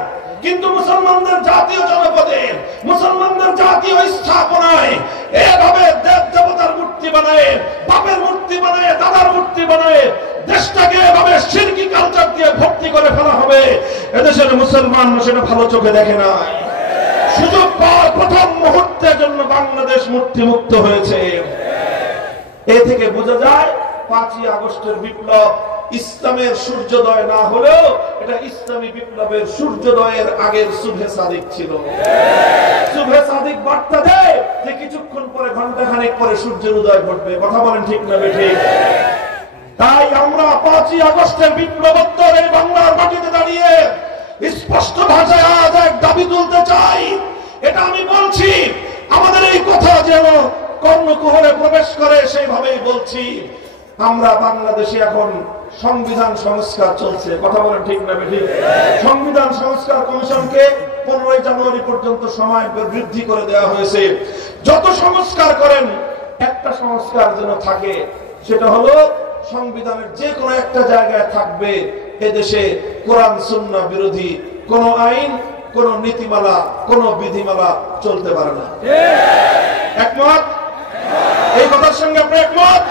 কিন্তু মুসলমানদের জাতীয় জনপদে, মুসলমানদের জাতীয় স্থাপনায় এভাবে দেব দেবতার মূর্তি বানায়, বাপের মূর্তি বানায়, দাদার মূর্তি বানায়, দেশটাকে এভাবে শিরকি কালচার দিয়ে ভর্তি করে ফেলা হবে, এদেশের মুসলমান সেটা ভালো চোখে দেখে নাই। সুযোগ পাওয়ার প্রথম মুহূর্তের জন্য বাংলাদেশ মূর্তি মুক্ত হয়েছে। এ থেকে বোঝা যায় 5ই আগস্টের বিপ্লব ইসলামের সূর্যোদয় না হলেও এটা ইসলামী বিপ্লবের সূর্যোদয়ের আগের সুবহে সাদিক ছিল। সুবহে সাদিক বার্তা দেয় যে কিছুক্ষণ পরে, ঘন্টাখানেক পরে সূর্যের উদয় ঘটবে। কথা বলেন ঠিক না বেঠিক? তাই আমরা 5ই আগস্টের বিপ্লবোত্তর এই বাংলার মাটিতে দাঁড়িয়ে স্পষ্ট ভাষায় আজ এক দাবি তুলতে চাই। এটা আমি বলছি, আমাদের এই কথা যেন কর্ণকুহরে প্রবেশ করে সেইভাবেই বলছি। আমরা বাংলাদেশে এখন সংবিধান সংস্কার চলছে। কথা বলেন ঠিক না বেঠিক? সংবিধান সংস্কার কমিশনকে 15ই জানুয়ারি পর্যন্ত সময় বৃদ্ধি করে দেওয়া হয়েছে। যত সংস্কার করেন, একটা সংস্কার যেন থাকে, সেটা হলো সংবিধানের যে কোনো একটা জায়গায় থাকবে এদেশে কোরআন সুন্নাহ বিরোধী কোন আইন, কোন নীতিমালা, কোন বিধিমালা চলতে পারে না। একমত? এই কথার সঙ্গে আপনি একমত?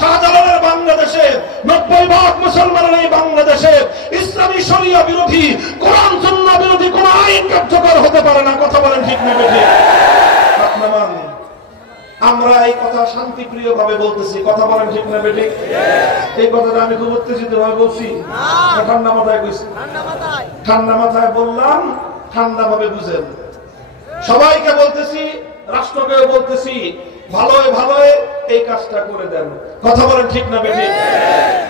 শাহজালালের বাংলাদেশে 90% মুসলমানের এই বাংলাদেশে ইসলামী শরিয়া বিরোধী, কোরআন সুন্নাহ বিরোধী কোন আইন কার্যকর হতে পারে না। কথা বলেন ঠিক না বেঠিক? আমরা এই কথা শান্তিপ্রিয় ভাবে বলতেছি। কথা বলেন ঠিক না বেঠিক? এই কথাটা আমি খুব উত্তেজিত ভাবে বলছি, ঠান্ডা মাথায় কইছি? ঠান্ডা মাথায় বললাম, ঠান্ডা ভাবে বুঝেন। সবাইকে বলতেছি, রাষ্ট্রকেও বলতেছি, ভালোই ভালোই এই কাজটা করে দেন। কথা বলেন ঠিক না বেঠিক?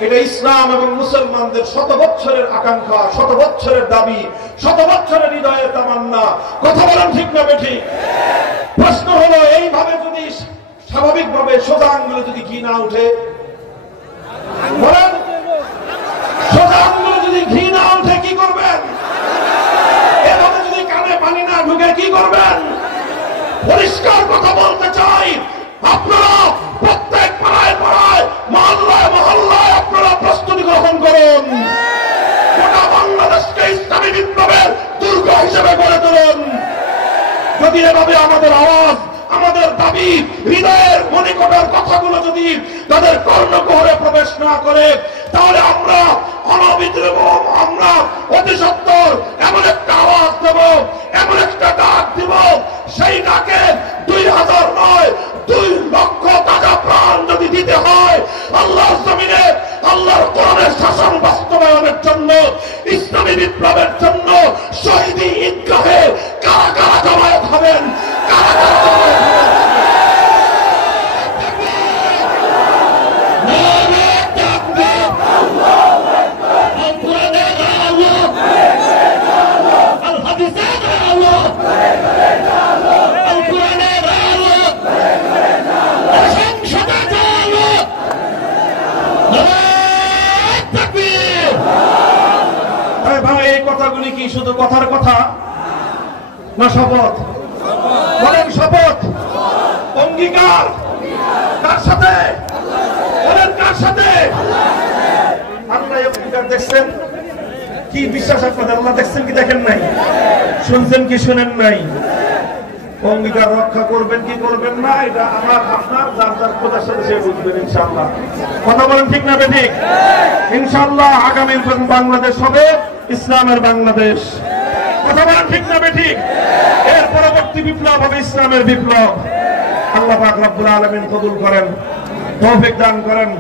এটা ইসলাম এবং মুসলমানদের শত বছরের আকাঙ্ক্ষা, শত বছরের দাবি, শত বছরের হৃদয়ের তামান্না। কথা বলেন ঠিক না বেঠিক? প্রশ্ন হলো, এইভাবে যদি স্বাভাবিকভাবে সোজা আঙ্গুলে যদি ঘি না উঠে, বলেন সোজা আঙ্গুলে যদি ঘি না উঠে কি করবেন? এভাবে যদি কানে পানি না ঢুকে কি করবেন? পরিষ্কার কথা বলতে চাই, আপনারা প্রত্যেক পাড়ায় পাড়ায়, মহল্লায় মহল্লায় আপনারা প্রস্তুতি গ্রহণ করুন। গোটা বাংলাদেশকে ইসলামী বিপ্লবের দুর্গ হিসেবে গড়ে তুলুন। যদি এভাবে আমাদের আওয়াজ, আমাদের দাবি দাবি, হৃদয়ের মনিকটার কথাগুলো যদি তাদের কর্ণকুহরে প্রবেশ না করে, তাহলে আমরা অনবিদ্রুপ, আমরা অতি সত্বর এমন একটা আওয়াজ দেব, এমন একটা ডাক দিব, সেই ডাকে 2000 নয় 2 লক্ষ তাজা প্রাণ যদি দিতে হয় আল্লাহর জমিনে, আল্লাহর কোরআনের শাসন বাস্তবায়নের জন্য, ইসলামী বিপ্লবের জন্য, শহীদি ঈদগাহে কারা কারা জমায়েত হবেন, কারা কারা জমায়েত হবেন? এই কথাগুলি কি শুধু কথার কথা না শপথ? বলেন শপথ, অঙ্গীকার কার সাথে? বলেন কার সাথে? আল্লাহ অঙ্গীকার দেখছেন কি? বিশ্বাস আপনাদের আল্লাহ দেখছেন কি দেখেন নাই? শুনছেন কি শুনেন নাই? অঙ্গীকার রক্ষা করবেন কি করবেন না, এটা আমার আপনার যার যার খোদার সাথে সে বুঝবেন ইনশাআল্লাহ। কথা বলেন ঠিক না বেঠিক? ইনশাআল্লাহ আগামী বাংলাদেশ হবে ইসলামের বাংলাদেশ। কথা বলেন ঠিক না বেঠিক? এর পরবর্তী বিপ্লব হবে ইসলামের বিপ্লব। আল্লাহ পাক রব্বুল আলামিন কবুল করেন, তৌফিক দান করেন।